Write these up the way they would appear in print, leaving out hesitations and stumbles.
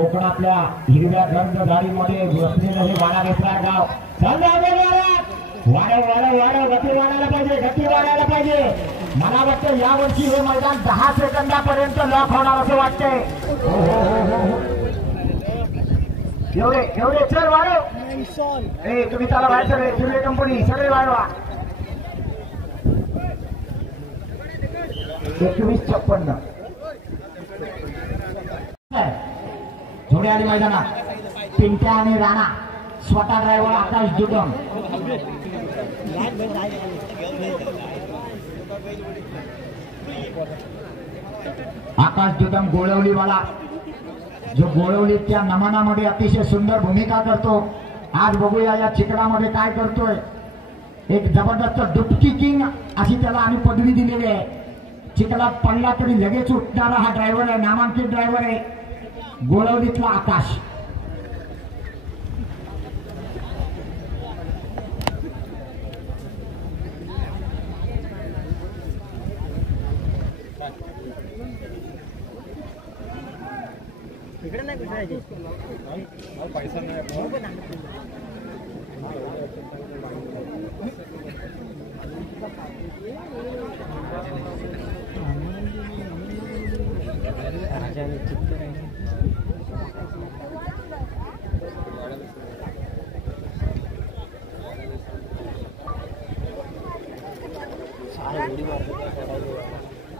कोकणातल्या हिरव्या गंधधारीमध्ये बसलेलं हे वाडा रेसरा गाव. वाढव गती वाढायला पाहिजे. मला वाटतं यावर्षी हे मैदान 10 सेकंदापर्यंत लॉक होणार असं वाटतंय. एवढे चल वाढव. तुम्ही त्याला बाहेर सगळे हिरवे कंपनी सगळे वाढवा. 21:56 जोडे आली मैदानात. पिंट्या आणि राणा, स्वतः ड्रायव्हर आकाश जुदम. आकाश जुदम गोळवलीवाला, जो गोळवलीच्या नमनामध्ये अतिशय सुंदर भूमिका करतो. आज बघूया या चिकडामध्ये काय करतोय. एक जबरदस्त डुबकी किंग अशी त्याला आम्ही पदवी दिलेली आहे. चिखलात पडला तरी लगेच उठणारा हा ड्रायव्हर आहे, नामांकित ड्रायव्हर आहे गोळवलीतला आकाश. इकडे नाही कुठे पैसा नाही.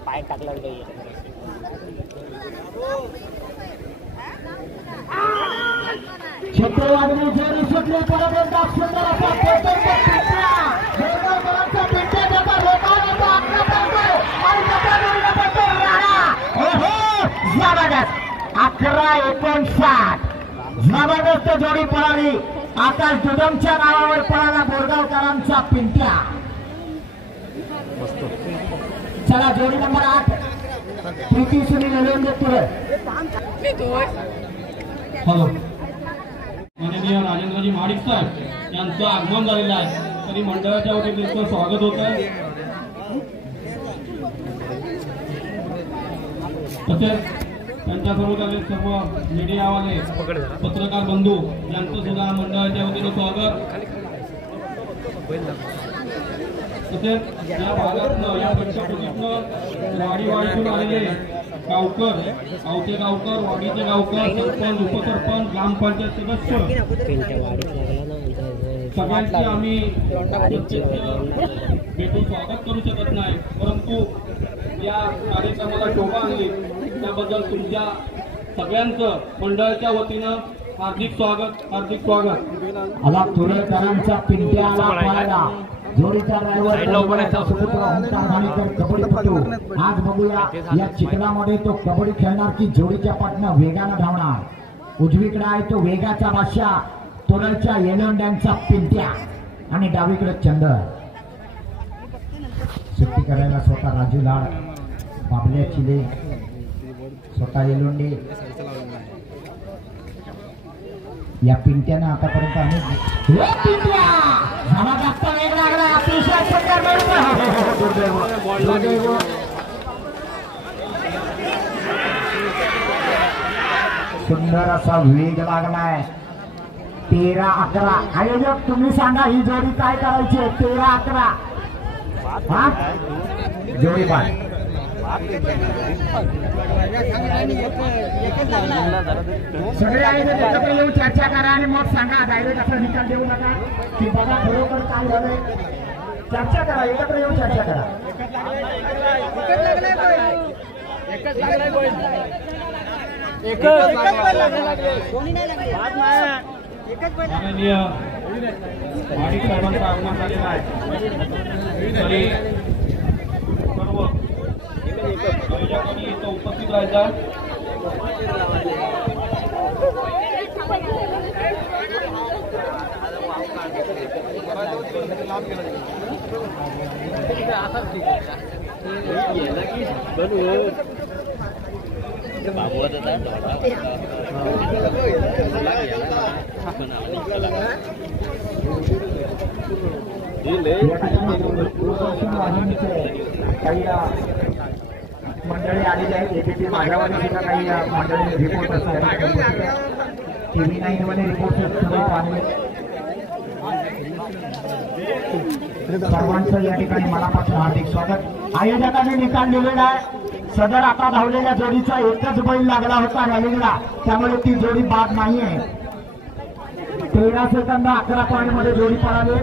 पाय टाकला छत्रवादी जोरी सुटली. परत एकदा सुंदर असा जबरदस्त 11-59 जबरदस्त जोडी पळाली. आकाश जुदमच्या नावावर पळाला बोरगावकरांचा पिंट्या. चला जोडी नंबर 8 प्रीती सुनील एलोंदेपूर. हॅलो, माननीय राजेंद्रजी महाडिक साहेब यांचं आगमन झालेलं आहे. तरी मंडळाच्या वतीने त्यांचं स्वागत होत आहे. तसेच त्यांच्या सोबत सर्व मीडियावाले पत्रकार बंधू यांचं सुद्धा मंडळाच्या वतीने स्वागत. तसेच या भागातनं या पंचकृतीतनं वाडीतून आलेले गावकर, आवते गावकर, वाडीचे गावकर, सरपंच, उपसरपंच, ग्रामपंचायत सदस्य सगळ्यांची आम्ही भेटून स्वागत करू शकत नाही, परंतु या कार्यक्रमाला शोभा आणली त्याबद्दल तुमच्या सगळ्यांचं मंडळाच्या वतीनं हार्दिक स्वागत. आला तुरेकरांचा पिंट्या आला पाहायला. जोडीचा ड्रायव्हर कबड्डीपटू. आज बघूया या चिखलामध्ये तो कबड्डी खेळणार की जोडीच्या पाठनं वेगानं धावणार. उजवीकडे आहे तो वेगाचा बादशाह तोरळच्या येलोंड्यांचा पिंट्या आणि डावीकडे चंदर. सुट्टी करायला स्वतः राजू लाड, बाबल्या चिले, स्वतः येलोंडे. या पिंट्यानं आतापर्यंत आम्ही जास्त वेग लागला. अतिशय सुंदर असा वेग लागलाय. 13-11 आयोजक तुम्ही सांगा ही जोडी काय करायची. 13-11 जोडी बाद. सगळे आयोजक एकत्र येऊन चर्चा करा आणि मग सांगा. डायरेक्ट असा निकाल देऊ नका की बघा खरोखर काय झालंय. चर्चा करा, एकत्र येऊन चर्चा करा. माननीय महाडिक साहेबांचं आगमन झालेलं आहे. तरी सर्व आयोजकांनी इथं उपस्थित राहायचा. मंडळी आलेली आहेत. एबीपी माझ्यामध्ये सुद्धा काही मंडळी रिपोर्ट TV9 मध्ये रिपोर्ट सर्वांचं या ठिकाणी मनापासून हार्दिक स्वागत. आयोजकांनी निकाल दिलेला आहे. सदर आता धावलेल्या जोडीचा एकच बैल लागला होता रॅलिंगला, त्यामुळे ती जोडी बाद नाहीये. 13 सेकंद 11 पॉईंट मध्ये जोडी पळाली.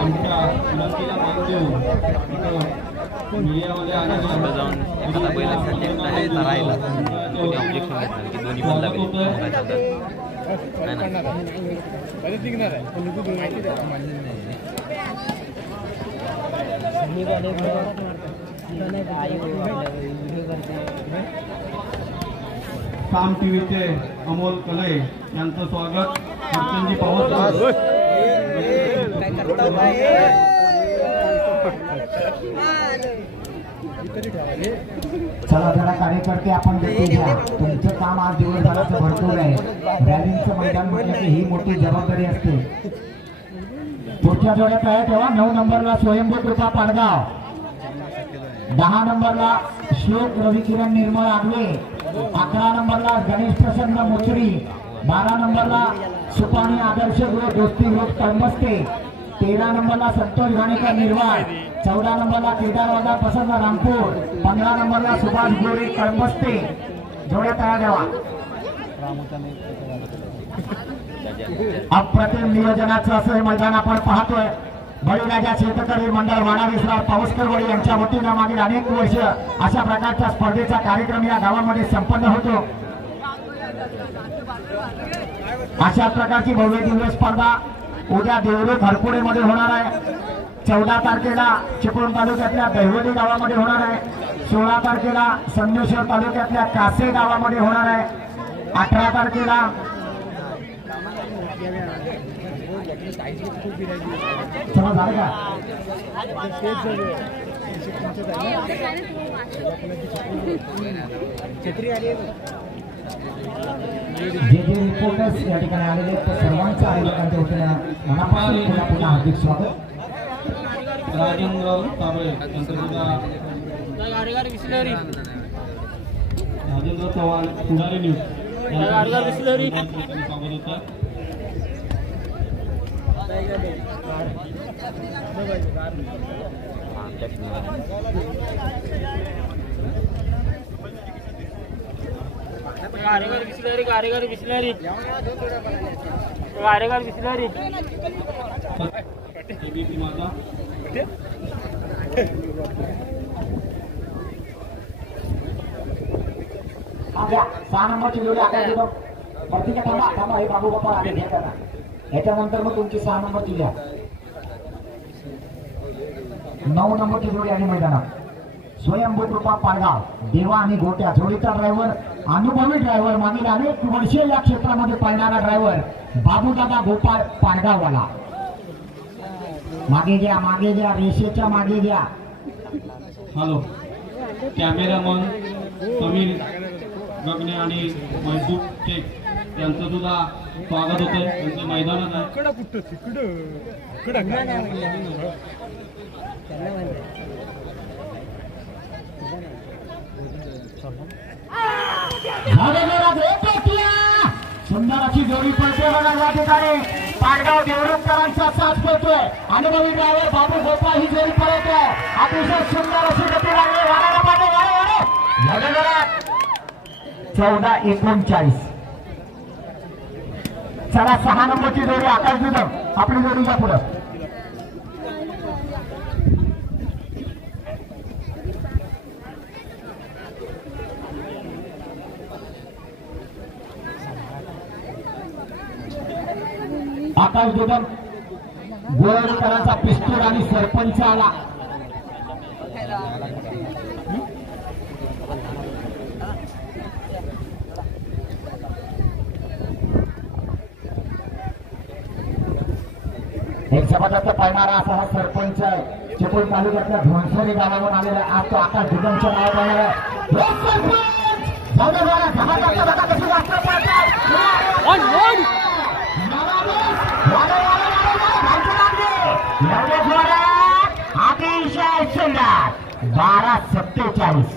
आमच्या विनंतीला मान देऊ मीडियामध्ये साम टीव्हीचे अमोल कले यांचं स्वागत. अर्चनजी पवार चला जरा कार्यकर्ते आपण देखील घ्या. तुमचं काम आज दिवसभराचं भरपूर आहे. रॅलीचं मैदान म्हटलं की ही मोठी जबाबदारी असते. पुढच्या जोड्या तयार ठेवा. 9 नंबरला स्वयंभू कृपा पाडगाव, 10 नंबरला श्लोक रविकिरण निर्मळ आगले, 11 नंबरला गणेश प्रसन्न मुचरी, 12 नंबरला सुपाणी आदर्श गृह दोस्ती ग्रुप कळमस्ते, 13 नंबरला संतोष घाणेकर निर्वाळ, 14 नंबरला केदारवादा प्रसन्न रामपूर, 15 नंबरला सुभाष गोरे कळमस्ते. जोड्या तयार ठेवा. अप्रतिम नियोजनाचं असं हे मैदान आपण पाहतोय. बळीराजा शेतकरी मंडळ वाडा विश्राम पाऊसकरवाडी यांच्या वतीनं मागील अनेक वर्ष अशा प्रकारच्या स्पर्धेचा कार्यक्रम या गावामध्ये संपन्न होतो. अशा प्रकारची भव्य दिव्य स्पर्धा उद्या देवरे खरपुडे मध्ये होणार आहे. 14 तारखेला चिपळूण तालुक्यातल्या दहिवडी गावामध्ये होणार आहे. 16 तारखेला संगमेश्वर तालुक्यातल्या कासे गावामध्ये होणार आहे. 18 तारखेला चला झालं का जे रिपोर्टर्स या ठिकाणी आलेले आहेत सर्वांचं आयोजकांच्या वतीनं मनापासून पुन्हा पुन्हा हार्दिक स्वागत. राजेंद्र तांबळे यांचं सुद्धा राजेंद्र चव्हाण पुढारी न्यूज स्वागत होतं. कारेगार बिस्लरी एबीपी माझा आज्ञा 6 नंबरची जोडी आकाश दिलो. ठीक आहे, थांबा थांबा. हे बाबू बाप्पा आले घ्या करा. याच्यानंतर मग तुमची 6 नंबरची घ्या. 9 नंबरची जोडी आणि मैदानात स्वयंभू कृपा पाडगाव, देवा आणि गोट्या जोडीचा ड्रायव्हर, अनुभवी ड्रायव्हर, मागील अनेक वर्षे या क्षेत्रामध्ये पाळणारा ड्रायव्हर बाबूदादा गोपाळ पाडगाववाला. मागे घ्या रेषेच्या मागे घ्या. हॅलो कॅमेरामन समीर गगने आणि महसूब शेख यांचं सुद्धा स्वागत होतंय. त्यांचं मैदानात आहे. सुंदर अशी जोडी पडते बघा या ठिकाणी. पाडगाव देवरुखकरांचा साथ पडतोय. अनुभवी ड्रायव्हर बाबू गोपाळ ही जोडी पळवतोय. अतिशय सुंदर अशी गती लागली. 14-39. चला 6 नंबरची जोडी आकाश दुधम आपली जोडीच्या पुढं. आकाश दुधम गोळवलीकरांचा पिस्तूल आणि सरपंच आला. एक जबरदस्त पळणारा असा हा सरपंच आहे. चिपळूण तालुक्यातल्या धोनसरी गावावरून आलेला आज तो आकाश दुधांच्या नाव बनणार आहे. अतिशय सुंदर 12-47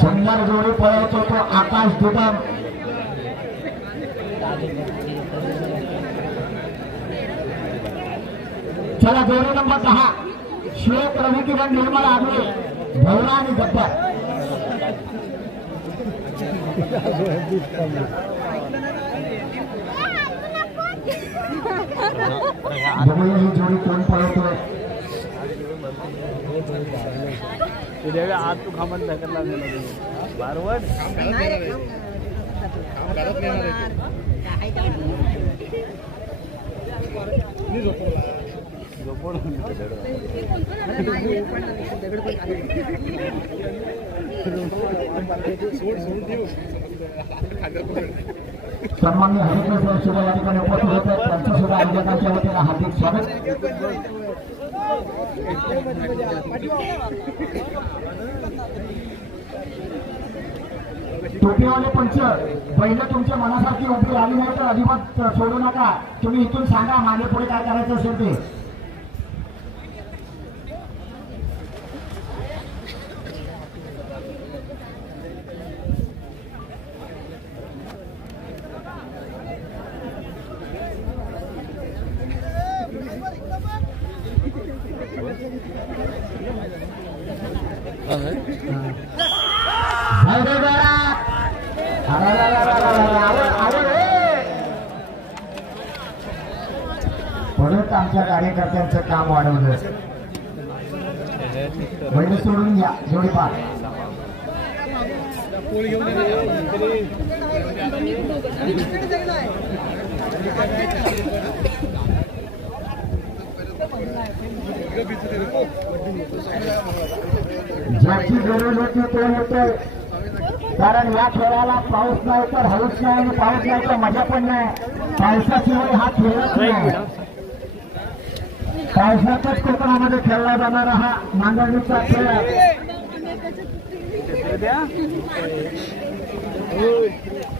सुंदर जोडी पळवतो तो आकाश दुधाम. चला जोडी नंबर 10 श्वेत रवी किरण निर्मळ आगळे भैरा आणि गब्बर. बघूया ही जोडी कोण पळवतोय. आज तू खामत ढकलला बरोबर सन्माननीय हरिकृष्ण सुद्धा या ठिकाणी उपस्थित होत आहेत. त्यांचं सुद्धा आयोजकांच्या वतीनं हार्दिक स्वागत. टोपीवाले पंच बैल तुमच्या मनासारखी उभी आली नाही तर अजिबात सोडू नका. तुम्ही इथून सांगा मागे पुढे काय करायचं असेल ते. परत आमच्या कार्यकर्त्यांचं काम वाढवलं. बैल सोडून घ्या जोडी पार. ज्याची गरज होती तो होतोय. कारण या खेळाला पाऊस नाही तर हौस नाही आणि पाऊस नाही तर मजा पण नाही. पावसाशिवाय हा खेळच नाही. पावसातच कोकणामध्ये खेळला जाणारा हा नांगरणीचा खेळ आहे.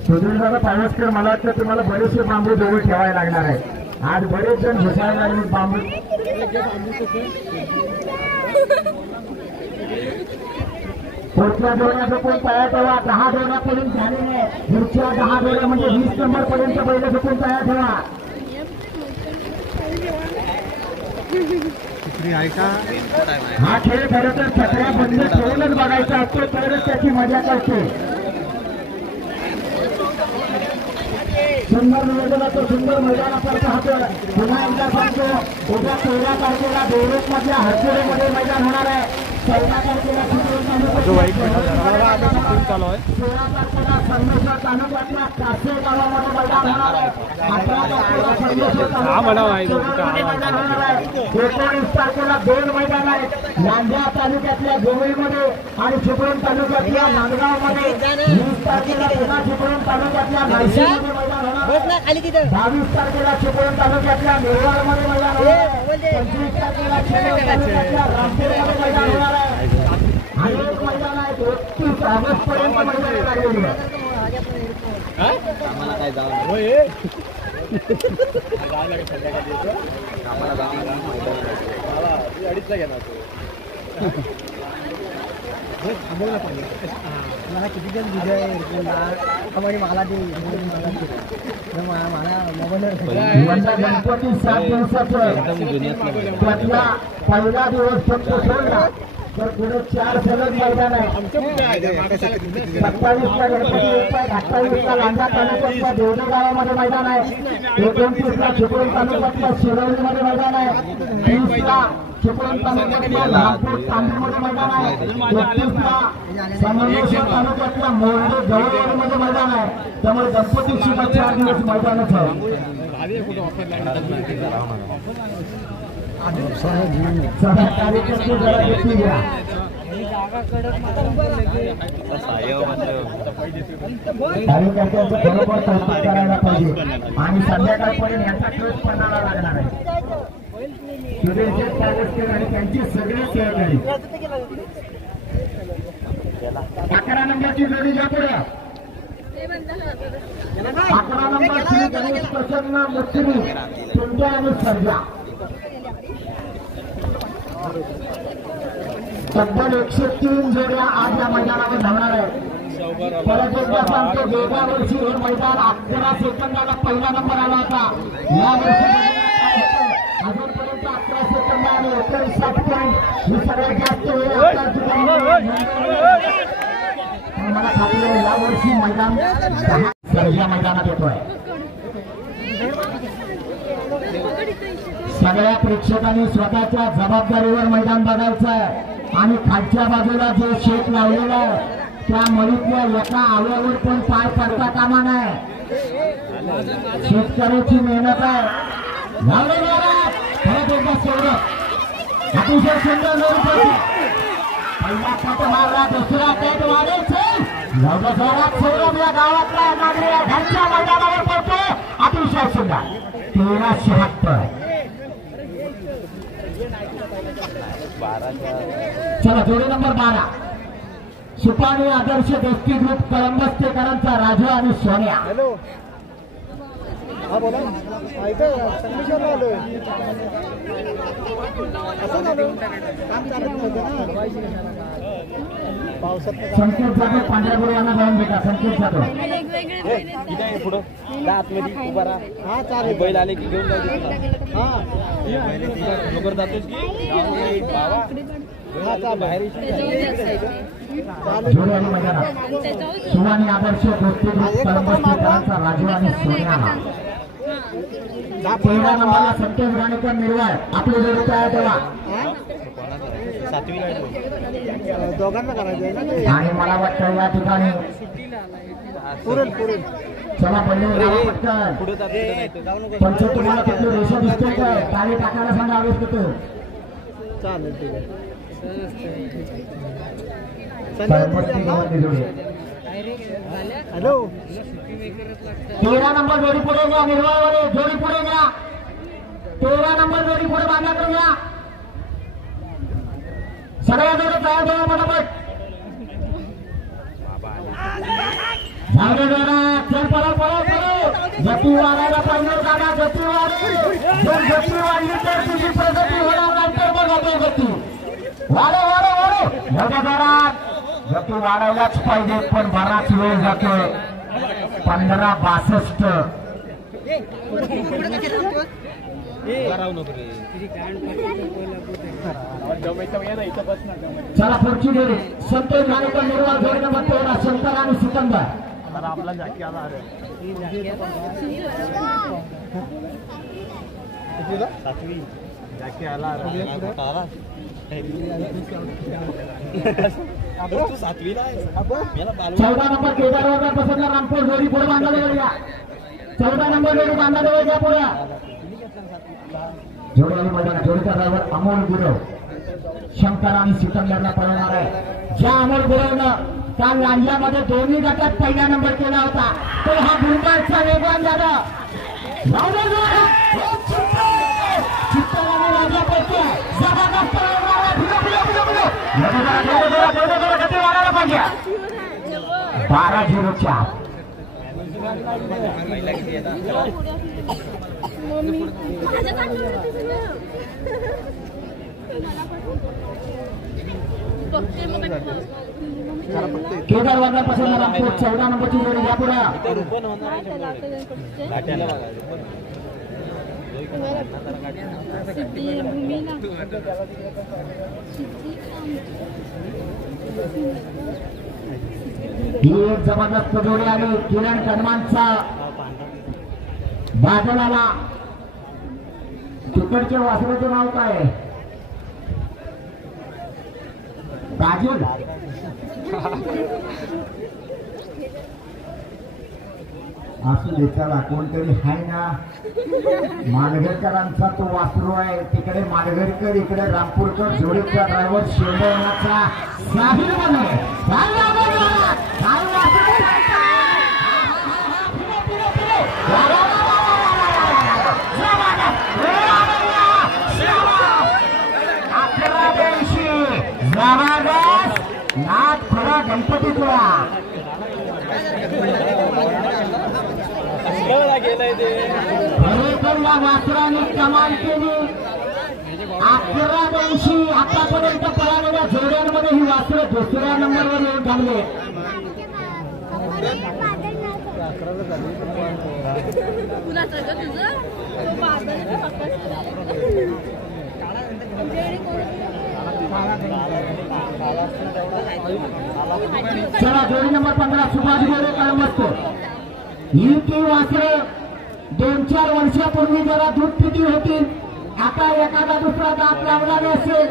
सुधीरदादा पावसकर मला वाटतं तुम्हाला बरेचसे बांबू जवळ ठेवायला लागणार आहे. आज बरेच जण घुसायला लागले बांबू. पुढच्या दोन्या कोण तयार ठेवा. 10 दोन्यापर्यंत झाले नाही. पुढच्या 10 दोन्या म्हणजे 20 नंबर पर्यंत बैल चुकून तयार ठेवा. हा खेळ खरं तर छत्र्या बंद ठेवूनच बघायचा असतो तरच त्याची मजा करते. सुंदर निवेदनाचं सुंदर मैदानाचं पाहतोय. पुन्हा एकदा सांगतो उद्या 13 तारखेला देवरूप मधल्या हरपुरेमध्ये मैदान होणार आहे. 14 तारखेला चालू आहे. 16 तारखेला संगमेश्वर तालुक्यातल्या कासे गावामध्ये मैदान होणार आहे. 18 तारखेला संगमेश्वर तालुक्यामध्ये मैदान होणार आहे. 19 तारखेला 2 मैदान आहेत. लांजा तालुक्यातल्या गोवळीमध्ये आणि चिपळूण तालुक्यातल्या नांदगावमध्ये. 20 तारखेला पुन्हा चिपळूण तालुक्यातल्या नाशिकमध्ये मैदान होणार आहे. 22 तारखेला चिपळूण तालुक्यातल्या नेरवाडमध्ये मैदान होणार आहे. 25 तारखेला चिपळूण तालुक्यातल्या रामपूरमध्ये मैदान होणार आहे. अनेक मैदान आहेत. 31 ऑगस्ट पर्यंत मैदान लागलेली आहे. आम्हाला काय जाऊ अडीचला घेणार मला किती जण विजय मला ते मोबाईलवर गणपती 7 दिवसाचं त्यातला पहिला दिवस फक्त सोडला तर पुढे 4 सलग मैदान आहे. 27ला गणपती येत आहे. 28ला लांजा तालुक्यातल्या देवणी गावामध्ये मैदान आहे. 29ला चिपळूण तालुक्यातल्या शिरवलीमध्ये मैदान आहे. 30ला चिपळूण तालुक्यातल्या लहानपूर तांबीमध्ये मैदान आहे. 31ला संगमेश्वर तालुक्यातल्या मोर्डे जवळमध्ये मैदान आहे. त्यामुळे गणपतीची 4 दिवस मैदानच आहे. कार्यकर्ते जरा घेतली घ्या. कार्यकर्त्यांचं बरोबर कौतुक करायला पाहिजे आणि संध्याकाळपर्यंत यांचा ट्रेस पणाला लागणार आहे. सुरेश पावस्कर आणि त्यांची सगळे सहकारी 11 नंबरची जोडी घ्या पुढे. 11 नंबर श्री गणेश प्रसन्न मुस्लिम तुमच्या आणि सर्जा तब्बल 103 जोड्या आज या मैदानावर धावणार आहेत. परत एकदा सांगतो, गेल्या वर्षी हे मैदान 11 सेकंदाला पहिला नंबर आला होता. या वर्षी अजूनपर्यंत 11 सेकंद आणि 19 पॉईंट ही सगळ्यात जास्त मला खात्री आहे या वर्षी मैदान 10 सर्जा मैदानात येतोय. सगळ्या प्रेक्षकांनी स्वतःच्या जबाबदारीवर मैदान बघायचं आहे आणि खालच्या बाजूला जे शेत लावलेलं आहे त्या मळीतल्या एका आव्यावर पण पाय पडता कामा नये. शेतकऱ्याची मेहनत आहे. परत एकदा सौरभ अतिशय सुंदर पहिला कट मारला, दुसरा कट वाढायचे सौरभ या गावातला नागरी घरच्या मैदानावर पडतो. अतिशय सुंदर 1376. चला जोडी नंबर 12 सुपाणी आदर्श दोस्ती ग्रुप कळंबस्तेकरांचा राजू आणि सोन्या. हॅलो हा बोला संगमेश्वरला आलोय. काम चालत पावसात संकेत जाधव पांढऱ्यापूर यांना जाऊन भेटा. संकेत जाधव पुढं आतमध्ये उभा राहा. हा चालेल. बैल आले की घेऊन जाऊ. हा लवकर जातोच की बाहेर जोडी आणि मैदानात सुवाणी आदर्श दोस्ती ग्रुप कळंबस्तेकरांचा राजू आणि सोन्या. 13 नंबरला संतोष गाणेकर निर्वाळ आपली जोडी तयार ठेवा. दोघांना करायचं आहे ना. आणि मला वाटतं या ठिकाणी पुरेल पुरेल. चला पहिले पटकन पंच तुम्हाला तिथली रेषा दिसते काय ताली टाकायला सांगा. आवेश तिथे चालेल ठीक आहे. हॅलो 13 नंबर जोडी पुढे घ्या. निर्वाळवाले जोडी पुढे घ्या. 13 नंबर जोडी पुढे बांधा करून घ्या. सगळ्या जोडी तयार ठेवा पटापट. चल पळा पळा पळा. गती वाढायला पाहिजे दादा. गती वाढली जर गती वाढली तर तुझी प्रगती होणार नाही तर मग होते गती. वाढो वाढो वाढो. गती वाढवलाच पाहिजे पण बराच वेळ जातोय. 15:62. चला पुढची जोडी संतोष गाणेकर निर्वाळ जोडी नंबर 13 शंकर आणि सिकंदर. आपला जाकी आला सातवी जाकी आला 14 नंबर केदारवर पसंत रामपूर जोडी पुढे बांधायला गेल्या. 14 नंबर जोडी बांधायला गेल्या पुढे. जोडी आणि मैदान जोडीचा ड्रायव्हर अमोल गुरव शंकर आणि सिकंदरला पळवणार आहे. ज्या अमोल गुरवनं काल राज्यामध्ये दोन्ही गटात पहिला नंबर केला होता तो हा गुरुबारचा वेगवान झाला. चित्तराने राजा पैकी जबरदस्त वाढायला पाहिजे. 12:04. केदार वाजल्यापासून रामपूर 14 नंबरची जोडी घ्या पुढे. ही एक जबरदस्त जोडी आली. किरण कदमांचा बादलाला तिकडच्या वासराचं नाव काय आहे? काजल. असू दे चला कोणतरी हाय ना माडगरकरांचा तो वासरू आहे तिकडे माडगरकर इकडे रामपूरकर जोडीचा ड्रायव्हर शेंडवण्याचा साहिल बने नाथ खरा गणपतीपुळा खरेतर या वासराने कमाल केली 11 आतापर्यंत पळालेल्या जोड्यांमध्ये ही वासरं दुसऱ्या नंबरवर येऊन थांबले. चला जोडी नंबर 15 सुभाष गोरे कळमस्त ही ती वासरे 2-4 वर्षापूर्वी जरा दूध पिटी होती. आता एखादा दुसरा दात लावणारे असेल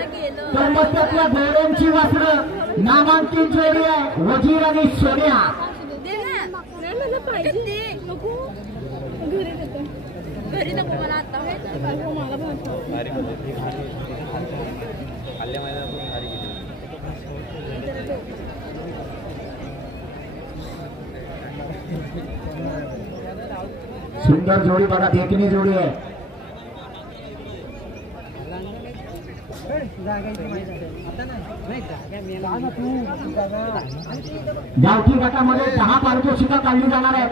तर मग त्यातल्या घोड्यांची वासरं नामांकित जोडी आहे वजीर आणि सोन्या. सुंदर जोडी बघा देखणी जोडी आहे. गावठी गटामध्ये 10 पारितोषिकं काढली जाणार आहे.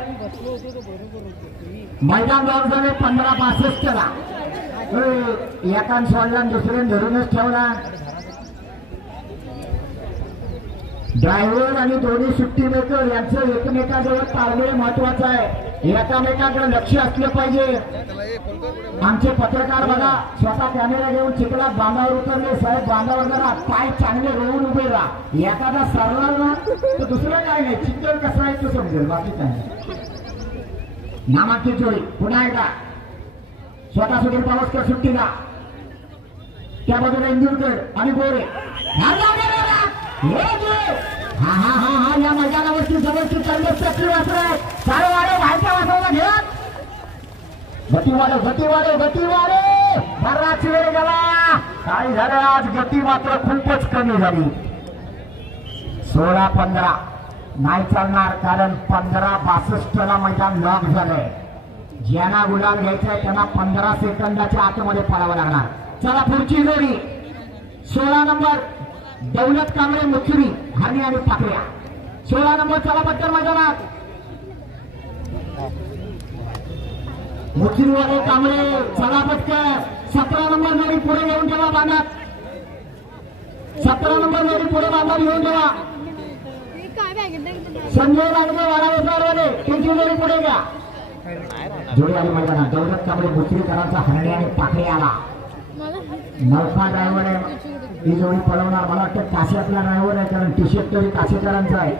मैदान लॉक झाले 15-62 ला. एकान सोडला दुसऱ्याने धरूनच ठेवला. ड्रायव्हर आणि दोन्ही सुट्टी मेकर यांचं एकमेकाजवळ ताळमेळ महत्वाचं आहे. एकामेकाकडे लक्ष असलं पाहिजे. आमचे पत्रकार बघा स्वतः कॅमेरा घेऊन चिखलात बांधावर उतरले. साहेब बांधावर जरा पाय चांगले रोवून उभे राहा. एखादा सरला ना तर दुसरं काय नाही चिखल कसं आहे तो समजेल बाकी काय नाही. नामांकित जोडी पुन्हा एकदा स्वतः सुधीर पावसकर सुट्टीला त्या बाजूला इंदूरकर आणि गोरे हा हा हा हा या मैदानावरती जबरदस्त चढले वासरे चार वाडे व्हायच्या वासराला घेत गती वाढे बराच वेळ गेला. काय झालं आज गती मात्र खूपच कमी झाली. 16-15 नाही चालणार कारण 15-62 ला मैदान लॉक झालंय. ज्यांना गुलाल घ्यायचा आहे त्यांना 15 सेकंदाच्या आतमध्ये पळावं लागणार. चला पुढची जोडी 16 नंबर दौलत कांबळे मुखरी हानी आणि पाकड्या. 16 नंबर चला पटकन मैदानात मुखरीवाले कांबळे चला पटकन. 17 नंबर जोडी पुढे घेऊन ठेवा बांधात. 17 नंबर जोडी पुढे बांधात घेऊन ठेवा. संजय लांडगे वाडावरवाले त्यांची जोडी पुढे घ्या. जोडी आली मैदानात दौलत कांबळे मुखरीकरांचा हानी आणि पाकळे आला. नौका ड्रायव्हर आहे ही जोडी पळवणार. मला वाटतं काश्यातला ड्रायव्हर आहे कारण टी शर्ट तरी काशेकरांचा आहे.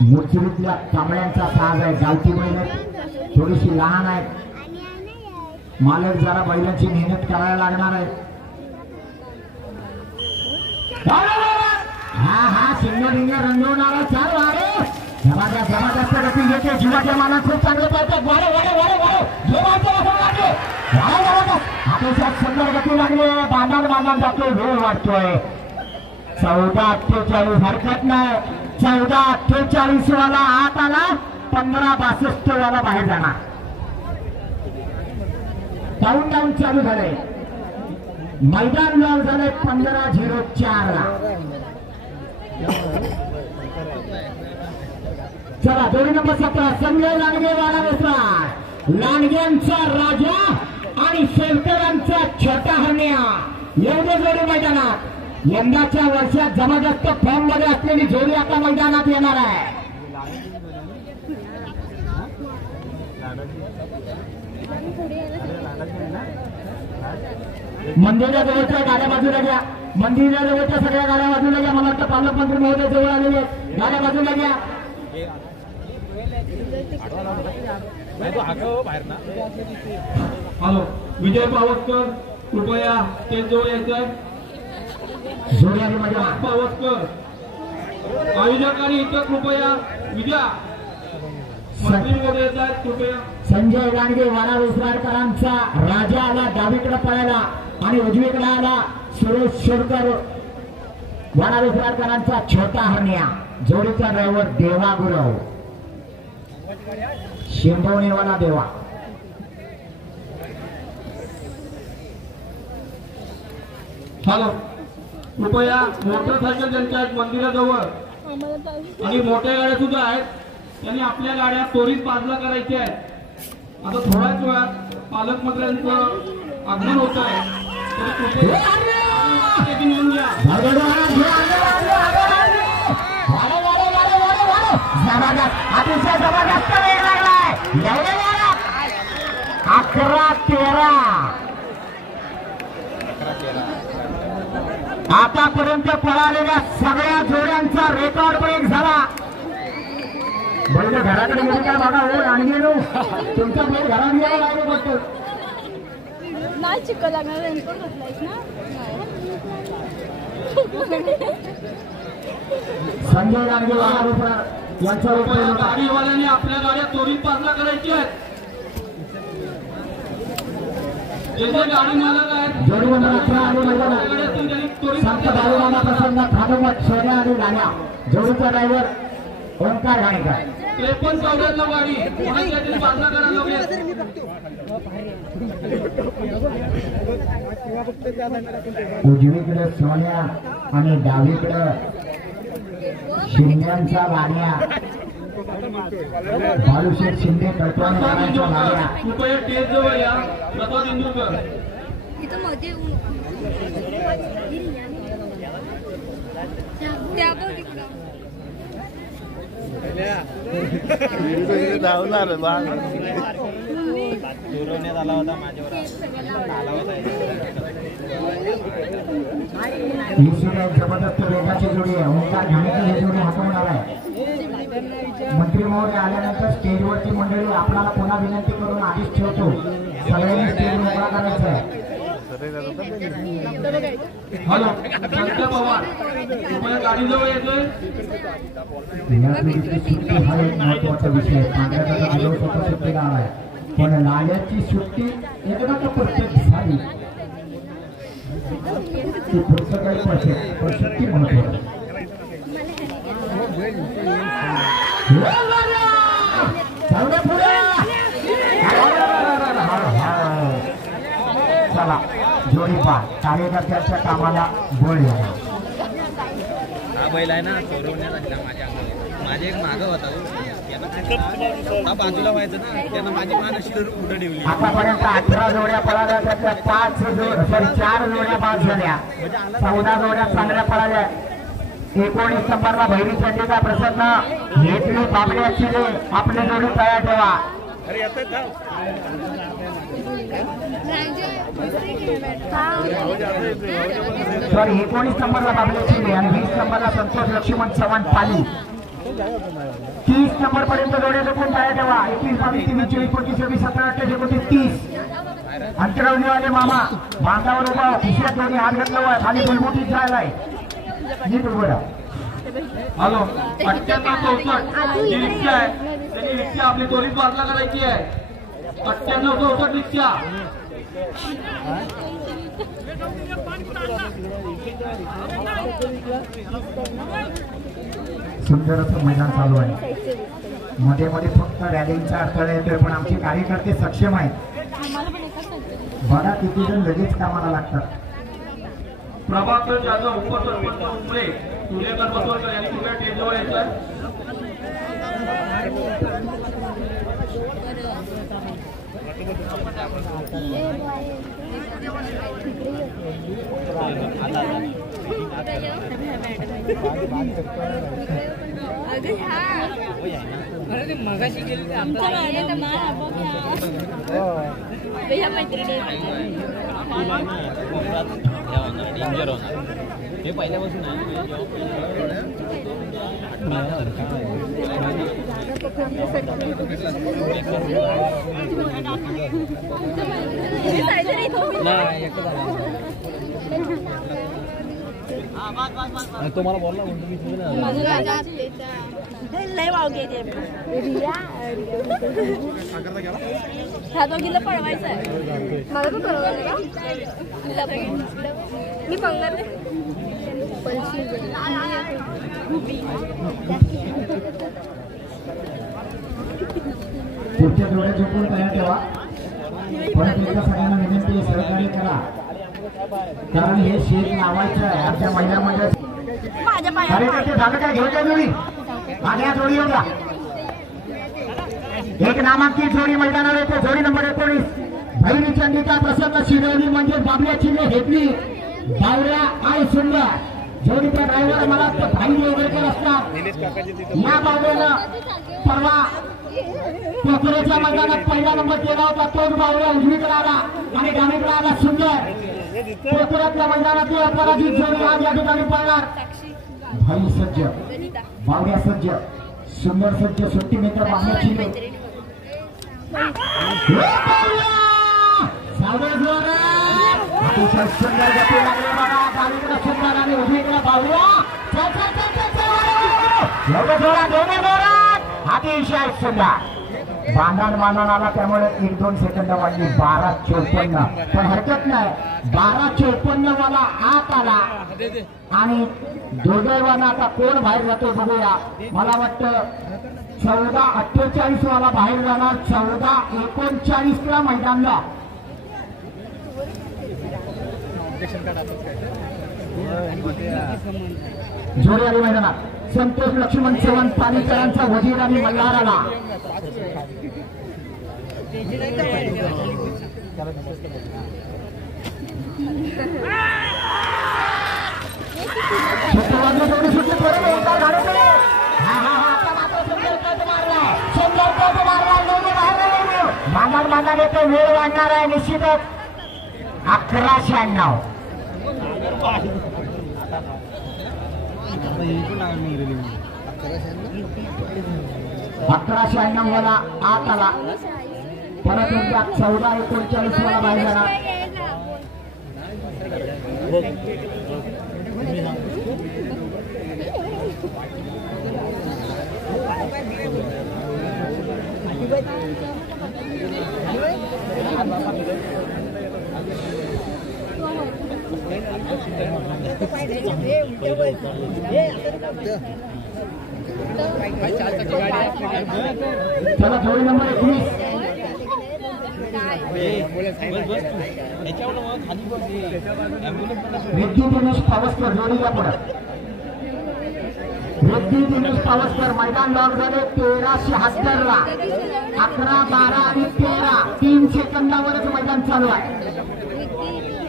मुचरीतल्या कांबळ्यांचा साज आहे. गावठी बैल थोडीशी लहान आहे. मालक जरा बैलांची मेहनत करायला लागणार आहे. हा हा सिंग रंगवून आला. चार वारे जबरदस्त गती घेते. जीवाच्या माना खूप चांगले पळतात. अतिशय सुंदर गती लागली. बांधान जातो वेळ वाटतोय. 14-48 हरकत नाही. 14-48 वाला आत आला. 15-62 वाला बाहेर जाणार. डाऊन चालू झाले. मैदान लॉक झाले 15-04 ला. चला जोडी नंबर 17 संजय लांडगे वाडा. लांडग्यांचा राजा आणि शेवकरांचा छोटा हरण्या एवढे जोडी मैदानात. यंदाच्या वर्षात जबरदस्त फॉर्म मध्ये असलेली जोडी आता मैदानात येणार आहे. मंदिरा जवळच्या गाड्या बाजूला घ्या. मंदिरा जवळच्या सगळ्या गाड्या बाजूला घ्या. मला वाटतं पालकमंत्री महोदय जवळ आलेले आहेत. गाड्या बाजूला घ्या. हॅलो विजय पावसकर कृपया स्टेज जवळ यायचंय. जोडी आली मैदानात. पावसकर आयोजकांनी इथं कृपया विद्या मंत्री महोदय येत आहेत कृपया. संजय गाडगे वाडा विसराडकरांचा राजा आला डावीकडे पळायला आणि उजवीकडे आला सुरेश शेरकर वाडा विसराडकरांचा छोटा हरण्या जोडीचा ड्रायव्हर देवा गुरव शिंदवणीवाला देवा. हॅलो कृपया मोटरसायकल ज्यांच्या आहेत मंदिराजवळ आणि मोठ्या गाड्या सुद्धा आहेत त्यांनी आपल्या गाड्या त्वरित बाजूला करायच्या आहेत. आता थोड्याच वेळात पालकमंत्र्यांचं आगमन होत आहे तरी कृपया निघून घ्या. अतिशय जबरदस्त वेग लागलाय 11-13 आतापर्यंत पळालेल्या सगळ्या जोड्यांचा रेकॉर्ड ब्रेक झाला. बैल घराकडे गेली काय बघा हो राणगेलो तुमचा बैल घरात गेला लागलो बघतो नाही चिकन लागणार रेनकोट घातलायस ना. संजय गाडगे वाडा यांचा गाडीवाल्यांनी आपल्या गाड्या त्वरित बाजूला करायची आहेत. जे गाडी मालक आहेत संत बाळूमामा प्रसन्न खानोमत सोन्या आणि गाण्या जोडीचा ड्रायव्हर ओंकार घाणेकर 53-94 गाडी कोणाच्या बाजूला करायला उजवीकडे सोन्या आणि डावीकडे शिंद्यांचा गाड्या बाळूशेठ शिंदे कळपणकरांच्या गाड्या. कृपया टेज जवळ या. प्रताप इंदुरकर इथं मध्ये त्या बघ तिकडं धावणार फिरवण्यात आला होता माझ्यावर आला होता. ही सुद्धा जबरदस्त वेगाची जोडी आहे. ओंकार घाणेकर ही जोडी हाकवणार आहे. मंत्री महोदय आल्यानंतर स्टेजवरची मंडळी आपल्याला पुन्हा विनंती करून आधीच ठेवतो सगळ्यांनी स्टेज मोकळा करायचा आहे. हॅलो शंकर पवार कृपया गाडीजवळ येतोय. या पिढीची सुट्टी हा एक महत्वाचा विषय आहे. पांढऱ्या दिवस होता सुट्टीला आलाय पण लाल्याची सुट्टी एकदा तर परफेक्ट झाली ती पुढचं काही परफेक्ट पण सुट्टी महत्वाची. चला जोडी पा कार्यकर्त्याच्या कामाला बळ येणार. हा बैल आहे ना सोडवण्यात आला माझ्या एक मागं होता हा बाजूला व्हायचं ना त्यांना माझी मान अशी धरून पुढे ठेवली. आतापर्यंत 18 जोड्या पळाल्या त्यातल्या 4 जोड्या बाद झाल्या. 14 जोड्या चांगल्या पळाल्या. 19 नंबरला भैरी चंडीचा प्रसन्न घेतली बाबड्याची आपली जोडी तयार ठेवा. सॉरी 19 नंबरला बाबड्याची आणि 20 नंबरला संतोष लक्ष्मण चव्हाण पाली. 30 नंबर पर्यंत जोड्या जपून तयार ठेवा. 21, 22, 23, 24, 25, 26, 17, 28, 29, 30 अंतरावलीवाले मामा बांधावर उभा खिशात दोन्ही हात घातला खाली बुलबुटीत जायलाय नीट उभं राहा. हॅलो 98-64 ही रिक्षा आहे त्यांनी रिक्षा आपली त्वरित बाजूला करायची आहे. 98-64 रिक्षा. सुंदर असं मैदान चालू आहे. मध्ये मध्ये फक्त रॅलींचा अडथळा येतोय पण आमचे कार्यकर्ते सक्षम आहेत. बघा किती जण लगेच कामाला लागतात. प्रभाकर जाधव उपसरपंच उमरे सूर्यकांत बसवकर यांनी कृपया टेजवर यायचं. मगाशी गेली हे पहिल्यापासून तो मला बोलला म्हणून मी लय वाव गेली ह्या दोघीला पळवायचं आहे मला पण पळवायचं का मी पंगणार नाही पुढच्या डोळे झोपून तयार ठेवा परत एकदा सगळ्यांना विनंती आहे सहकार्य करा कारण हे शेत लावायचं आहे आमच्या महिन्यामध्ये कार्यकर्ते झालं काय घेऊ द्या जोडी माझ्या जोडी येऊ द्या एक नामांकित जोडी मैदानावर येते जोडी नंबर 19 भैरी चंडिका प्रसन्न शिरवली म्हणजे बाबल्याची हेतली बावऱ्या आणि सुंदर जोडीचा ड्रायव्हर मला वाटतं भाई वगैरे असतात या बावऱ्यानं परवा पोखरेच्या मैदानात पहिला नंबर केला होता तोच बावऱ्या उजवीकडे आला आणि डावीकडे आला सुंदर पोखऱ्यातल्या मैदानातली अपराजित जोडी आज या ठिकाणी पळणार भाई सज्ज बावऱ्या सज्ज सुंदर सज्ज सुट्टी मित्र बाबल्याची अतिशय सुंदर गती लागली बघा डावीकडे सुंदर आणि उजवीकडे बावऱ्या अतिशय सुंदर बांधण आला त्यामुळे 1-2 सेकंद वाढली 12:54 पण हरकत नाही 12:54 वाला आत आला आणि दुर्दैवानं आता कोण बाहेर जातो बघूया मला वाटतं 14:48 वाला बाहेर जाणार 14:39 ला मैदानला जोडी आली मैदानात संतोष लक्ष्मण चव्हाण पाणीकरांचा वजीर आणि मल्हार आला मांडण येतो वेळ वाढणार आहे निश्चितच 11:96 11:96 वाला आत आला परत एकदा 14:39 वाला बाहेर जाणार चला जोडी नंबर 21 रिद्धी दिनेश पावसकर जोडीला पुढे रिद्धी दिनेश पावसकर मैदान लॉक झाले 13:76 ला 11, 12 आणि 13 3 सेकंदावरच मैदान चालू आहे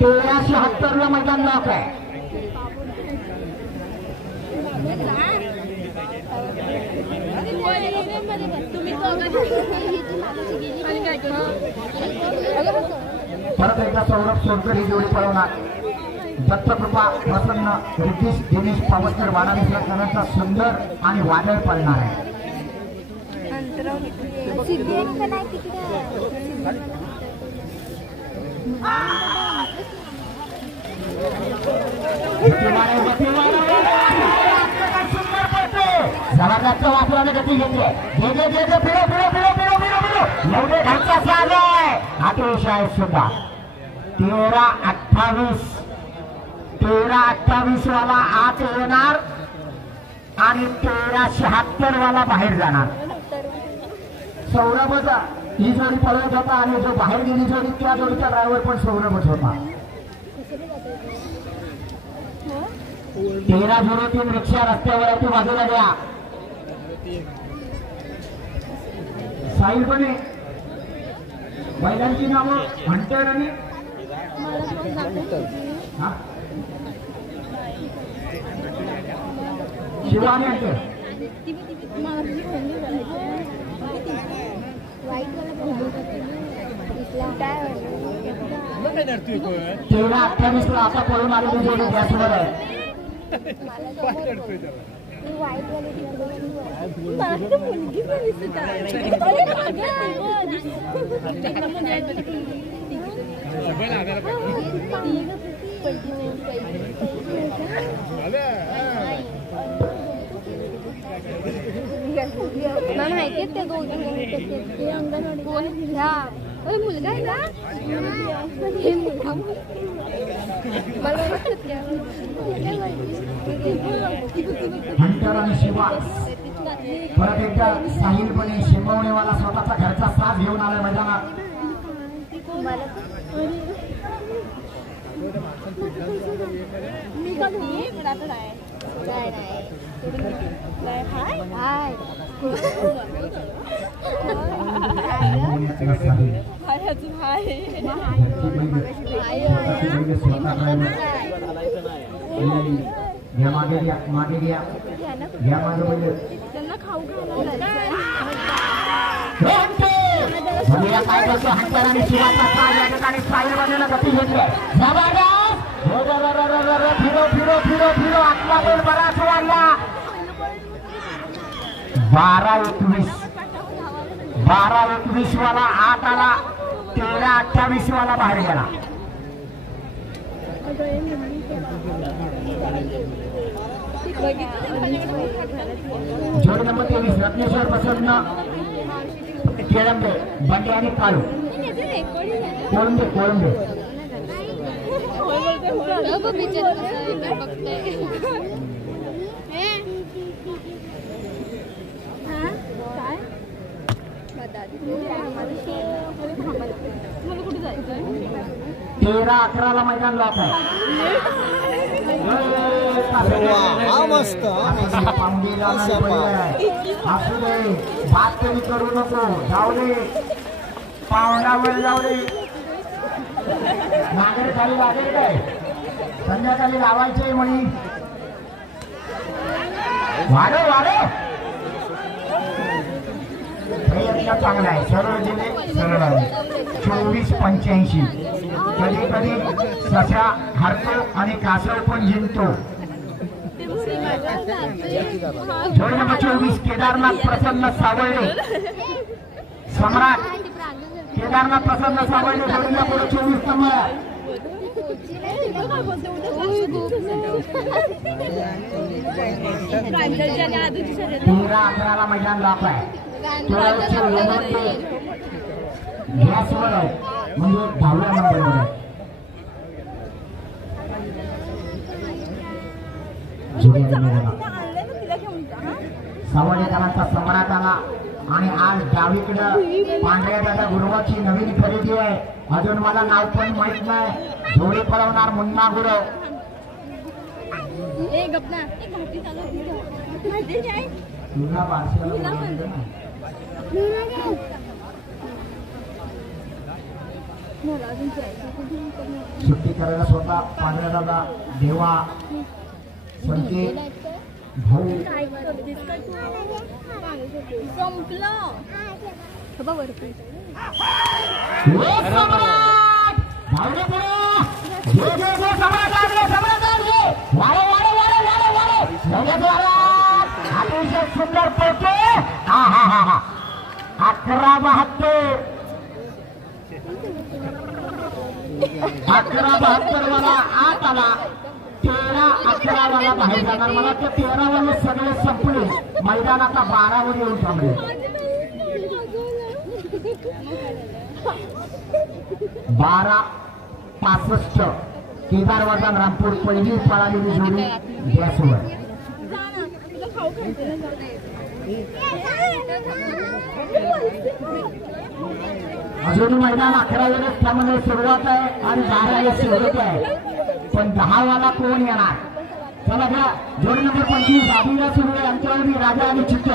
13:76 ला मैदान लॉक आहे परत एकदा सौरभ सोनकर ही जोडी पळवणार दत्तकृपा प्रसन्न रितीश दिनेश पावसकर वाडा मिश्रकरांचा सुंदर आणि वादळ पळणार आहे जबरदस्त वापराने गती घेतली एवढे ढांचा साज आहे अतिशय सुद्धा 13:28 वाला आत येणार आणि 13:76 वाला बाहेर जाणार सौरभच ही जोडी पळवत होता आणि जो बाहेर गेली जोडी त्या जोडीचा ड्रायव्हर पण सौरभच होता 13:03 रिक्षा रस्त्यावर आहे ती बाजूला द्या साहिलपणे बैलांची नावं हंटर आणि शिवानी हंटर 13:28 ला आता पळून आलेली जोडी गॅसवर आहे मला माहितीये ते दोघे अंगणवाडी कोण ह्या मुलगा आहे ना हे मुलगा मला हंटर आणि शिवा परत एकदा साहिलपणे शिंबवणेवाला स्वतःचा घरचा साथ घेऊन आलाय मैदानात. मी का नाही हाय हाय हाय अजून हाय मागे घ्या मागे घ्या घ्या माझं पहिले त्यांना खाऊ घालायला काय करतो हंटर आणि शिवाचा काय या ठिकाणी साहिल बाजूला गती घेतली फिरो फिरो फिरो फिरो आतला बोल बराच वाढला 12-21 वाला आत आला 13-28 वाला बाहेर गेला. जोडी नंबर 23 रत्नेश्वर प्रसन्न केळंबे बंडे आणि काळू कोळंबे कोळंबे कुठे जायचं 13-11 मैदान लॉक आहे. असू दे बात तरी करू नको जाऊ दे पाहुणा वेळ जाऊ दे नागरी खाली लागेल काय संध्याकाळी लावायचे म्हणी वाढव वाढव प्रयत्न चांगला आहे. सरळ दिले सरळ आले 24-85 कधी कधी ससा हरतो आणि कासव पण जिंकतो. जोडी नंबर 24 केदारनाथ प्रसन्न सावळे सम्राट केदारनाथ प्रसन्न सावळे जोडीला पुढे 24 नंबर 13-11 मैदान लॉक आहे. गॅसवर आहे म्हणजे 10व्या नंबरवर आहे. सावळेकरांचा सम्राट आला आणि आज डावीकडं पांढऱ्या दादा गुरुवाची नवीन खरेदी आहे. अजून मला नाव पण माहित नाही. जोडी पळवणार मुन्ना गुरव तुला बारशेला सुट्टी करायला स्वतः पांढऱ्या दादा देवा संकेत भाऊ अतिशय सुंदर पोहोचे. 11-72 वाला आत आला 13-11 वाला बाहेर जाणार. मला तर 13 वाले सगळे संपले मैदान आता 12 वर येऊन थांबले. 12-65 केदार वर्धन रामपूर पहिली पळालेली जोडी गॅसवर. अजून मैदान 11 वेळेस त्यामध्ये सुरुवात आहे आणि 12 वेळेस सुरुवात आहे. पण 10 वाला कोण येणार चला घ्या. जोडी नंबर 25 आधीला सुरू आहे अंतरावरी राजा आणि चित्र.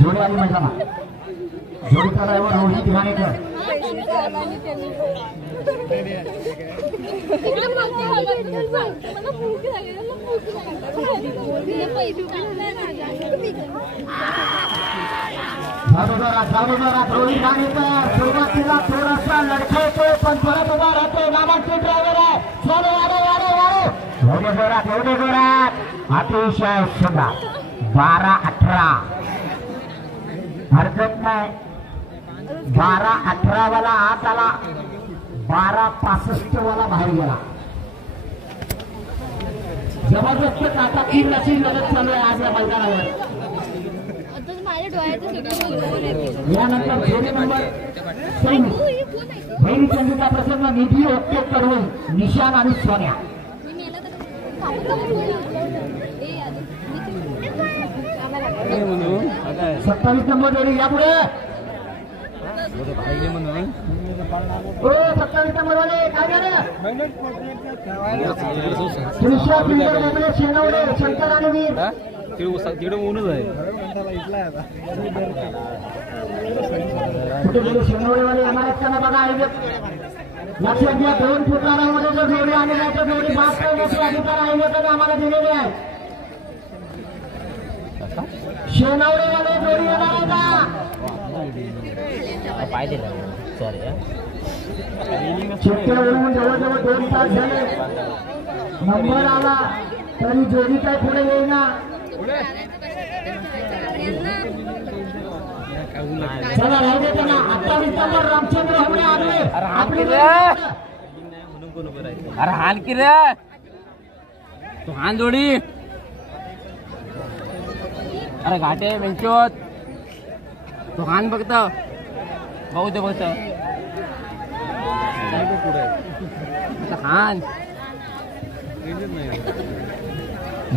जोडी आली मैदानात. जोडीचा ड्रायव्हर रोहित घाणेकर. रोहित घाणेकर सुरुवातीला थोडासा लढखवतोय पण परत उभा राहतोय. नामांकित ड्रायव्हर आहे. चलो एवढे जोरात अतिशय सुंदर 12-18 हरकत नाही. 12-18 वाला आत आला, 12-65 वाला बाहेर गेला. जबरदस्त काटाकीर अशी लढत चालू आहे आज या मैदानावर. माझ्या डोळ्याचं सगळं यानंतर जोडी नंबर 3 भैरी चंद्रिका प्रसन्न, निधी ओके करून निशान आणि सोन्या. 27 नंबर जोडी या पुढे. 27 नंबर वाले काय झालं? त्रिशा बिल्डर मोबळे, शेनवडे, शंकर आणि वीर. तिकडे ऊनच आहे. कुठे गेले शेनवडे वाले येणार आहेत त्यांना बघा. लक्षात घ्या, 2 फुटारामध्ये जर जोडी आली नाही तर जोडी पास करण्याचे अधिकार आयोजकांनी आम्हाला दिलेले आहे. शेनवडे वाले जोडी येणार आहे का? चिठ्ठ्यावरून जवळजवळ 2 तास झाले. नंबर आला तरी जोडी काय पुढे येईना. चला राहू दे त्यांना. 28 नंबर रामचंद्र होणे आले. आपली अरे हाल की रे तू हान जोडी. अरे घाटे बेंचोत तू हान बघत बघू दे बघत हान.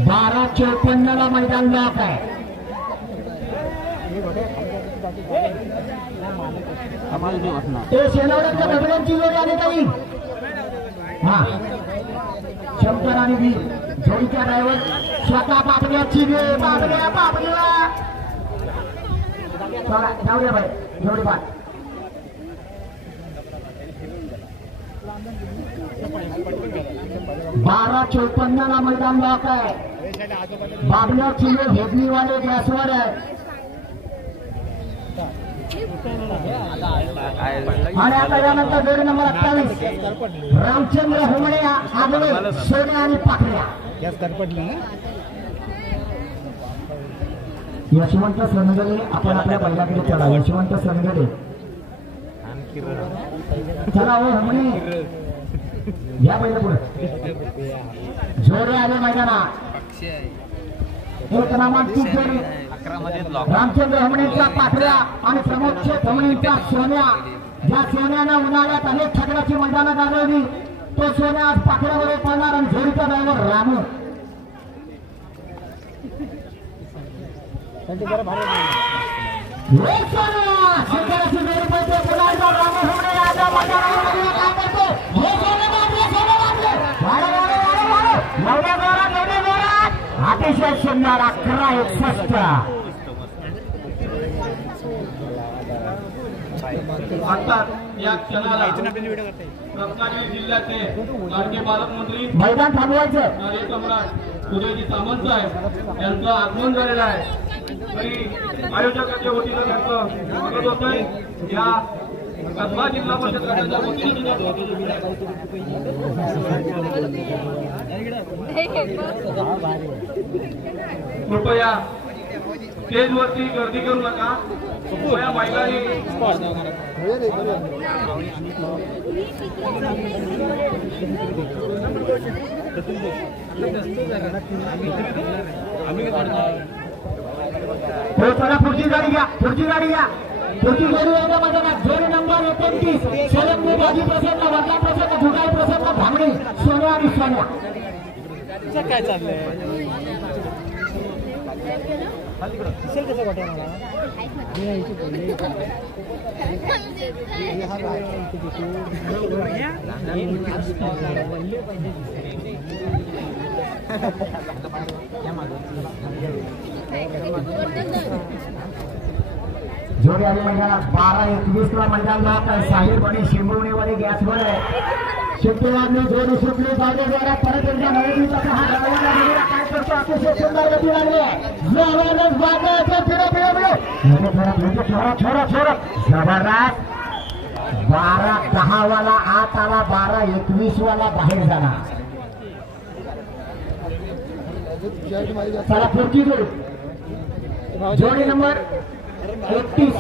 12:54 ला मैदान लॉक आहे. ते शेनवड्याच्या बदल्यांची जोडी आली काही. हा, शंकर आणि वीर जोडीच्या ड्रायव्हर स्वतः बाबड्याची बाबड्या बाबड्या. चला जाऊ द्या बाई जोडी पाठ. 12:54 ला मैदान लॉक आहे. बाबल्या चिले हेबलीवाले गॅसवर आहे. आणि आता यानंतर जोडी नंबर 28 रामचंद्र होमणे आगळे, सोन्या आणि पाकड्या. यशवंत सनगडे आपण आपल्या बैलाकडे चला. यशवंत सनगडे चला. हो होमणे या पहिलं पुढे. जोडे आले मैदानात. 1 क्रमांकित जोडी रामचंद्र होमणेंचा पाकड्या आणि प्रमोद शेठ होमणेंचा सोन्या. ज्या सोन्यानं उन्हाळ्यात अनेक छकड्याची मैदानं गाजवली तो सोन्या आज पाकड्यावर पडणार आणि जोडीचा ड्रायव्हर रामू. शेतकऱ्याची जोडी पडते. पुन्हा एकदा रामू होमणे राजा मैदानामध्ये काय करतो? हे सोनं बांधले, सोनं बांधले. एवढ्या जोरात अतिशय सुंदर. 11-61. आता या क्षणाला रत्नागिरी जिल्ह्याचे लाडके पालकमंत्री मैदान थांबवायचं. सम्राट उदयजी सामंत साहेब यांचं आगमन झालेलं आहे. तरी आयोजकांच्या वतीनं त्यांचं स्वागत होत आहे. या कसबा जिल्हा परिषद गटाच्या वतीनं कृपया स्टेजवरती गर्दी करू नका. कृपया महिलांनी पुढची गाडी घ्या. पुढची गाडी घ्या. पुढची गाडी यायच्या मैदानात जोडी नंबर 29 सोलंकी बाजी प्रसन्न, वडला प्रसन्न, जुगाई प्रसन्न, भांगडी, सोन्या आणि सोन्या. काय चाललंय? कसं वाटतं मला जोडी आली मैदानात. 12-21 ला मैदान लॉक आहे. साहिब आणि शिंबवणीवाले गॅसवर आहे. शेट्टीवारने जोडी सुटली. पावले जोरात परत एकदा नवीन हा ड्रायव्हर काय करतो? अतिशय सुंदर गती लागली आहे. जबरदस्त बांधायचं. फिरा फिरा फिरा छोरा छोरा छोरा जबरदस्त. 12-10 वाला आत आला. 12-21 वाला बाहेर झाला. चला पुढची जोडी. जोडी नंबर 31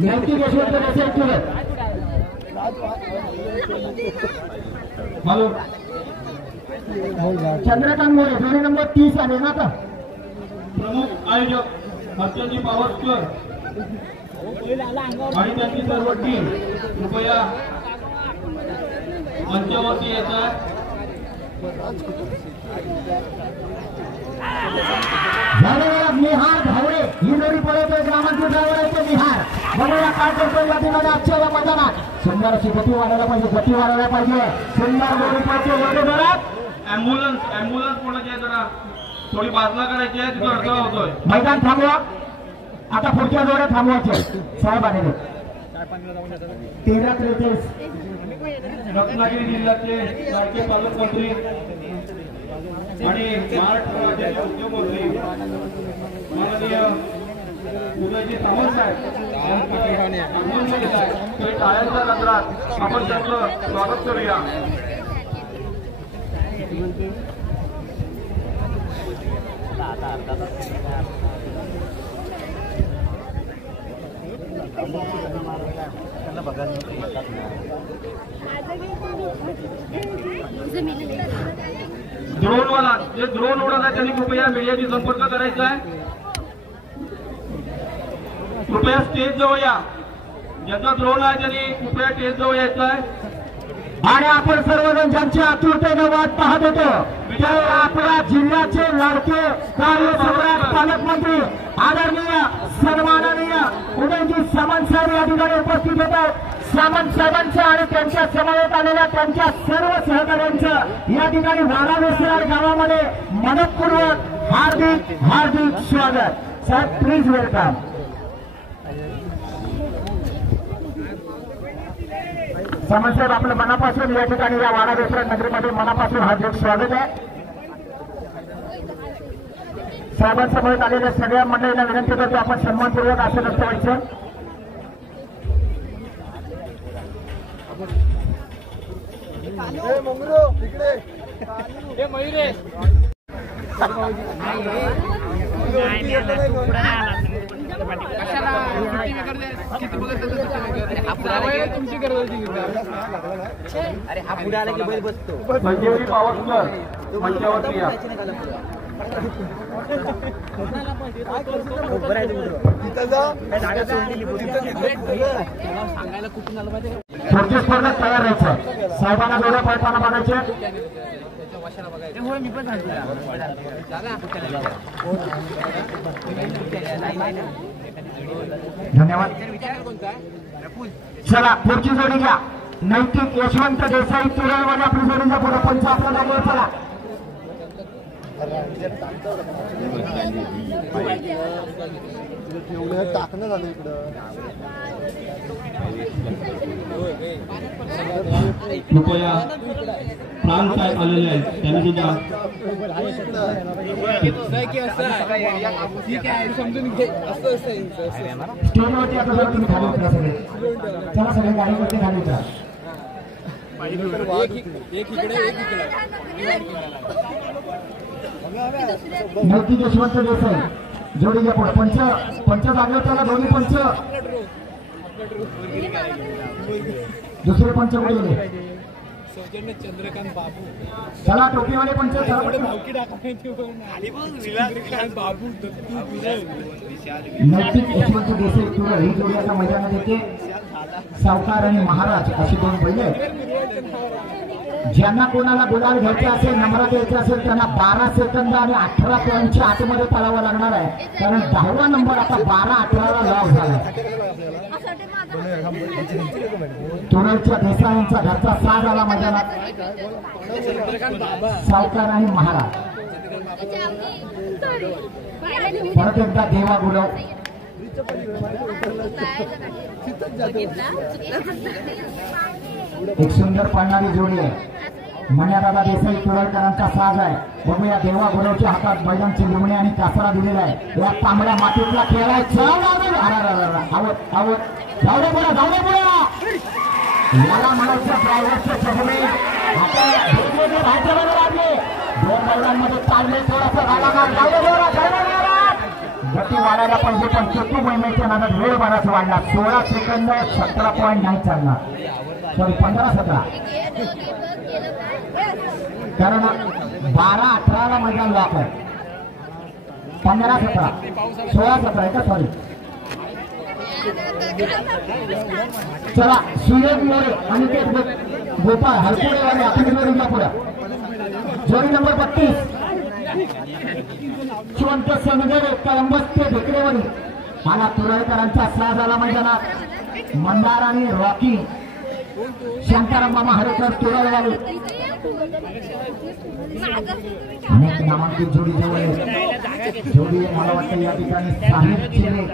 नैतिक यशवंत देसाई तुरळ हॅलो चंद्रकांत मोरे जोडी नंबर 30 आले ना आता प्रमुख आयोजक हर्षजी पावसकर आणि त्यांची सर्व टीम कृपया मंचावरती येत आहे. निहार धावडे ही जोडी पळवतोय ग्रामांची ड्रायव्हर निहार बघूया काय करतोय या ठिकाणी आजच्या या मैदानात. सुंदर अशी गती वाढायला पाहिजे सुंदर जोडी पळते जोरात. ऍम्ब्युलन्स कोणाची आहे जरा थोडी बाजूला करायची आहे तिथं अडथळा होतोय. मैदान थांबवा आता पुढच्या जोड्या थांबवायचे साहेब आलेले 13-33 रत्नागिरी जिल्ह्याचे लाडके पालकमंत्री आणि महाराष्ट्र राज्याचे उद्योगमंत्री माननीय उदयजी सामंत साहेब ते टाळ्यांच्या नजरात आपण त्यांचं स्वागत करूया. ड्रोनवाला जे ड्रोन उडत आहे त्यांनी कृपया मीडियाशी संपर्क करायचा आहे. कृपया स्टेज जवळ या. ज्याचा ड्रोन आहे त्यांनी कृपया स्टेज जवळ यायचं आहे. आणि आपण सर्वजण ज्यांच्या आतुरतेने वाट पाहत होतो ते आपल्या जिल्ह्याचे लाडके कार्यसम्राट पालकमंत्री आदरणीय सन्माननीय उदयजी सामंत साहेब या ठिकाणी उपस्थित होते. सामंत साहेबांचं आणि त्यांच्या समवेत आलेल्या त्यांच्या सर्व सहकाऱ्यांचं या ठिकाणी वाडा वेसराड गावामध्ये मनपूर्वक हार्दिक स्वागत. साहेब प्लीज वेलकम. सामंत साहेब आपलं मनापासून या ठिकाणी या वाडा वेसराड नगरीमध्ये मनापासून हार्दिक स्वागत आहे. साहेबांसमोर आलेल्या सगळ्या मंडळींना विनंती करतो आपण सन्मानपूर्वक आसन ठेवायचं. संजीवनी पावसकर मंचावरती या. पुढची स्पर्धा तयार राहायचं. साहेबांना जोड्या पळताना बघायचे. धन्यवाद. चला पुढची जोडी घ्या. नैतिक यशवंत देसाई तुरळमध्ये आपली जोडीचा पुढे पंच आपल्या जागेवर चला. टाकणं झालं इकडं. कृपया प्राण साहेब आलेले आहेत त्यांनी सुद्धा स्टेजवरती आता जरा तुम्ही खाली उतरा सगळे. चला सगळे गाडीवरती खाली उतरा. नैतिक यशवंत देसाई जोडी घ्या पुढे. पंच जागेवर चला. दोन्ही पंच. दुसरे पंच कुठे गेले? चंद्रकांत बाबू चला टोपीवाले पंच बाबू नैतिक यशवंत देसाई तुरळ ही जोडी आता मैदानात येते. सावकार आणि महाराज अशी दोन बैल. ज्यांना कोणाला गुलाल घ्यायचे असेल नंबरात यायचे असेल त्यांना 12 सेकंद आणि 18 पॉईंटच्या आतमध्ये पळावं लागणार आहे. कारण 10वा नंबर आता 12-18ला लॉक झाला. तुरळच्या देसाईंचा घरचा साज आला मैदानात. सावकार आणि महाराज परत एकदा देवा गुरव. एक सुंदर पळणारी जोडी आहे. मन्यादादा देसाई तुरळकरांचा साज आहे. बघूया देवा गुरवच्या हातात बैलांची लिमणे आणि कासरा दिलेला आहे. या तांबड्या मातीतला खेळायचा याला म्हणायचं ड्रायव्हरचे चहमे लागले. दोन बैलांमध्ये चालले थोडासा गती वाढायला पाहिजे पण चतुर महिन्याच्या नादात वेळ बराच वाढला. 16 सेकंद 17 पॉईंट नाही चालणार, सॉरी 15-17, कारण 12-18 मैदान लॉक आहे. 15-17, 16-17 आहे का, सॉरी. चला सुरेश मोरे आणि ते गोपाळ हरकुडेवाले आपल्या पुढे. जोडी नंबर 32 शिवंत सनगरे कळंबस ते भेकरेवाडी. मला तुरळकरांचा साथ झाला मैदानात. मंदार आणि रॉकी शांताराम मामा हरेकर तुरळवाले अनेक नामांकित जोडी जवळ. जोडी मला वाटतं या ठिकाणी साहिब चिरे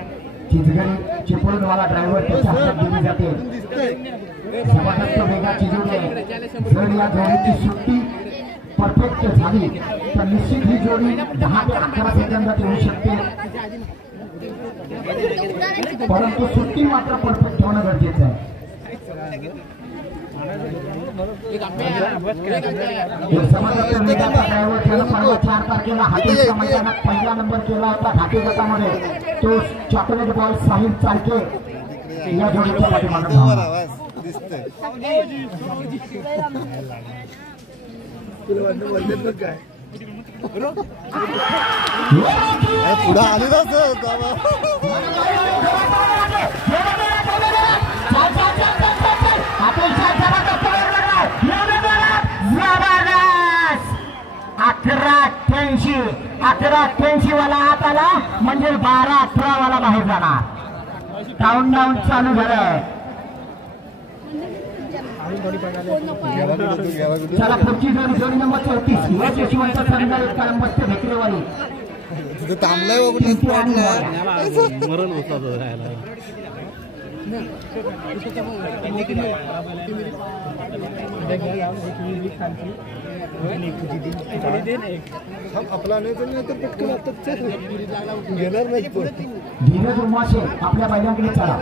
चिचगरी चिपळूणवाला ड्रायव्हर त्याच्या हातात दिली जाते. जबरदस्त वेगाची जोडी आहे. जर या जोडीची सुट्टी परफेक्ट झाली तर निश्चित ही जोडी 10 ते 11 सेकंदात येऊ शकते, परंतु सुट्टी मात्र परफेक्ट होणं गरजेचं आहे. ड्रायव्हर त्याला परवा 4 तारखेला हातीच्या मैदानात पहिला नंबर केला होता घाटी गटामध्ये. तो चॉकलेट बॉल साहिब चालके या जोडीच्या पाठीमागे पुढे आले ना अकरा 88 वाला आत आला म्हणजे 12-18 वाला बाहेर जाणार. काउंट डाऊन चालू झालंय. चला पुढची जोडी नंबर 34 यशवंत संघाई कळंबस ते भेकरेवाडी. थांबलाय मरण होता राहायला. आपला नाही तर पटकन आता घेणार नाही. धीरज उमाशे आपल्या बैलांकडे चला.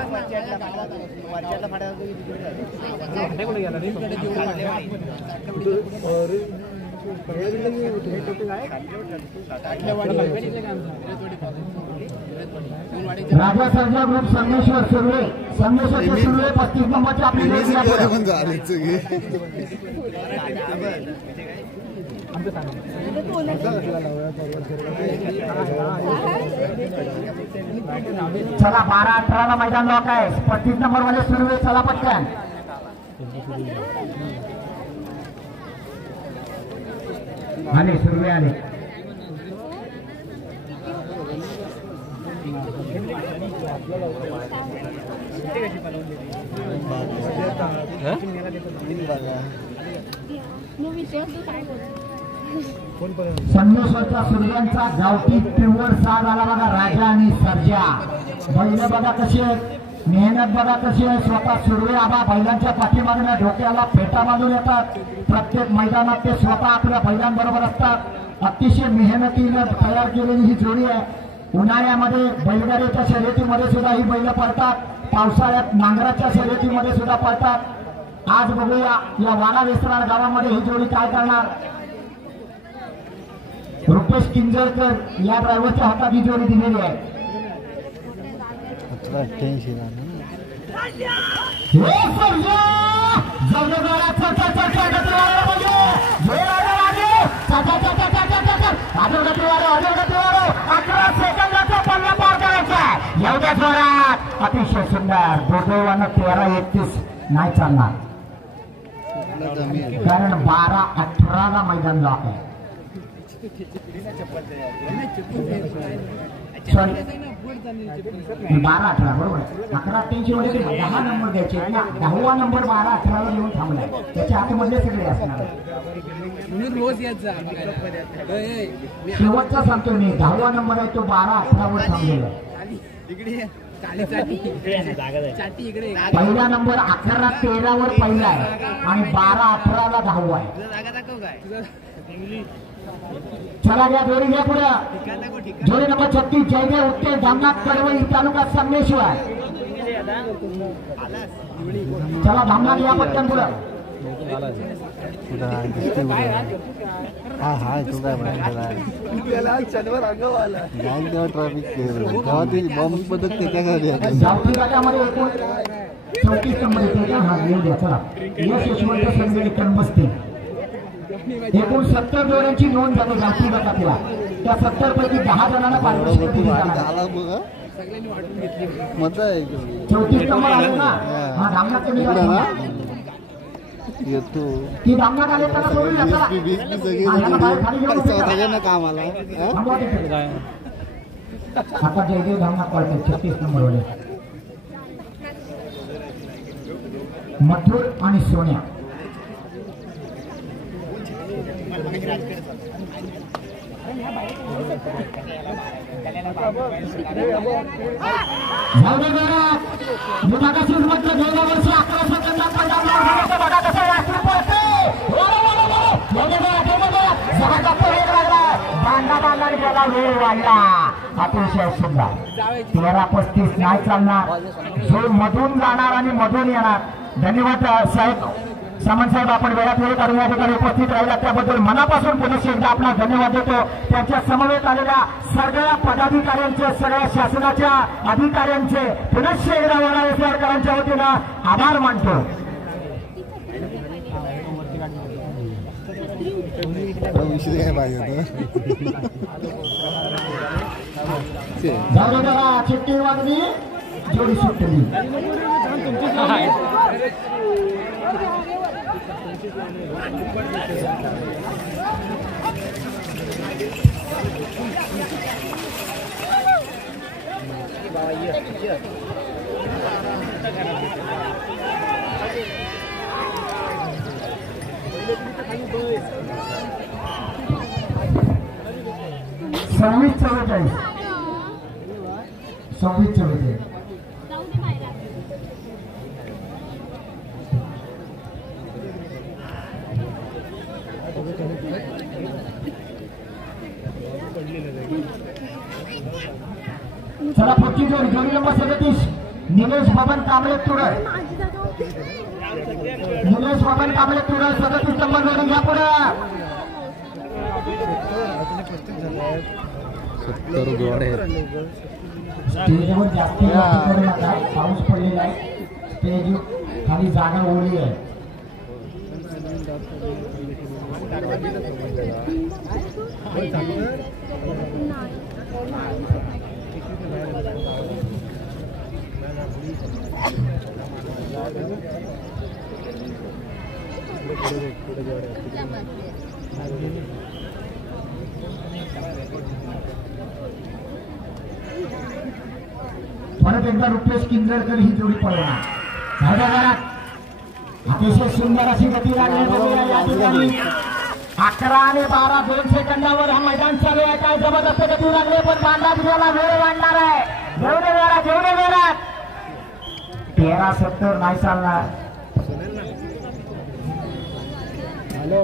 राजा सर्जा ग्रुप संगमेश्वर सुर्वे 35 नंबरची आपली चला 12-18 मैदान लॉक आहे. 35 नंबर वाले सुर्वे चला पटकन. आले सुर्वे आले. संगमेश्वरच्या सूर्यांचा गावठी पिवळ साथ आला बघा. राजा आणि सर्जा बैल बघा कशी आहेत, मेहनत बघा कशी आहे. स्वतः सुर्वे आबा बैलांच्या पाठीमागण्या डोक्याला फेटा बांधून येतात. प्रत्येक मैदानात ते स्वतः आपल्या बैलांबरोबर असतात. अतिशय मेहनतीने तयार केलेली ही जोडी आहे. उन्हाळ्यामध्ये बैलगाडीच्या शर्यतीमध्ये सुद्धा ही बैल पळतात. पावसाळ्यात नांगराच्या शर्यतीमध्ये सुद्धा पळतात. आज बघूया या वाडा वेसराळ गावामध्ये ही जोडी काय करणार. रुपेश किंजळकर या ड्रायव्हरच्या हातात ही जोडी दिलेली आहे. एवढ्या जोरात अतिशय सुंदर. दुर्दैवानं 13-31 नाही चालणार, कारण 12-18 मैदान लॉक आहे. सॉरी 12-18 बरोबर. 11-88 मध्ये 10 नंबर द्यायचे. 10वा नंबर 12-18 येऊन थांबलाय. त्याच्या आतमधले सगळे असणार. शेवटचा सांगतो मी, 10वा नंबर आहे तो 12-18 वर थांबलेला आहे. पहिला नंबर 11-13 वर पहिला आहे आणि 12-18 10वा आहे. चला घ्या जोडी घ्या पुढे. जोडी नंबर 36 जयदेव उत्ते जामनाथ कडवई तालुका संगमेश्वर. चला धामनाथ या पटकन पुढे. हा हा तू काय म्हणा त्याला शनिवार अंगाव आला जाईल तेव्हा ट्रॅफिक तेव्हा ते बॉम्ब बद्दल त्याच्याकडे जावती गटामध्ये एकूण 34 नंबर येते हा येऊ द्या चला यश यशवंत संघटन बसते एकूण 70 जोड्यांची नोंद झाली जावती गटातला त्या 70 पैकी 10 जणांना पारितोषिक दिले जाणार 34 नंबर आले ना हा धामनाचं निघाला येतो ती धामनात आले त्याला सोडून द्या चला कामाला आता जयदेव धामनात पळते 36 नंबर वाले मथुर आणि सोन्या अतिशय सुंदर 13-35 नाही चालणार जो मधून जाणार आणि मधून येणार. धन्यवाद साहेब सामंत साहेब आपण वेळात वेळ काढून या ठिकाणी उपस्थित राहिला त्याबद्दल मनापासून पुन्हा एकदा आपला धन्यवाद देतो. त्यांच्या समवेत आलेल्या सगळ्या पदाधिकाऱ्यांचे सगळ्या शासनाच्या अधिकाऱ्यांचे पुनश्च एकदा वडाळेकरांच्या वतीनं आभार मानतो. चिठ्ठी वाजली जोडी सुटली. सव्वीस 44 चला पुढची जोडी नंबर 37 निलेश बबन कांबळे तुरळ. निलेश बबन कांबळे तुरळ 37 नंबर जोडी घ्या पुढे. 70 जोडे स्टेजवर जास्त करू नका पाऊस पडलेला आहे. स्टेज खाली जागा ओली आहे. परत एकदा रुपेश किंजळकर ही जोडी पळवणार. अतिशय सुंदर अशी गती लागली बघूया या ठिकाणी. 11 आणि 12 2 सेकंदावर हा मैदान चालू आहे. काय जबरदस्त गती लागली पण बांधा दिलेला वेळ वाढणार आहे. जेवढे वेळात 13-70 नाही चालणार. हॅलो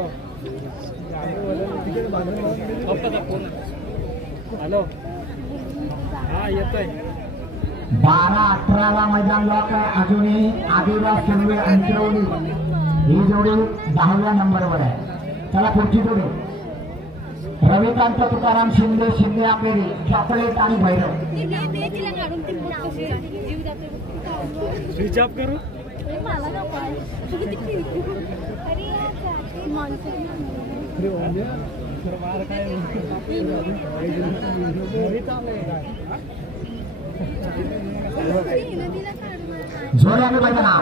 हॅलो हा येतोय. 12-18 मैदान लॉक आहे. अजूनही आदिवास सुनवे अंतरवली ही जोडी 10व्या नंबरवर आहे. चला पुढची जोडी रविकांत तुकाराम शिंदे आपेरी चॉकलेट आणि भैरव. स्विच ऑफ करू जोड्याने मैदाना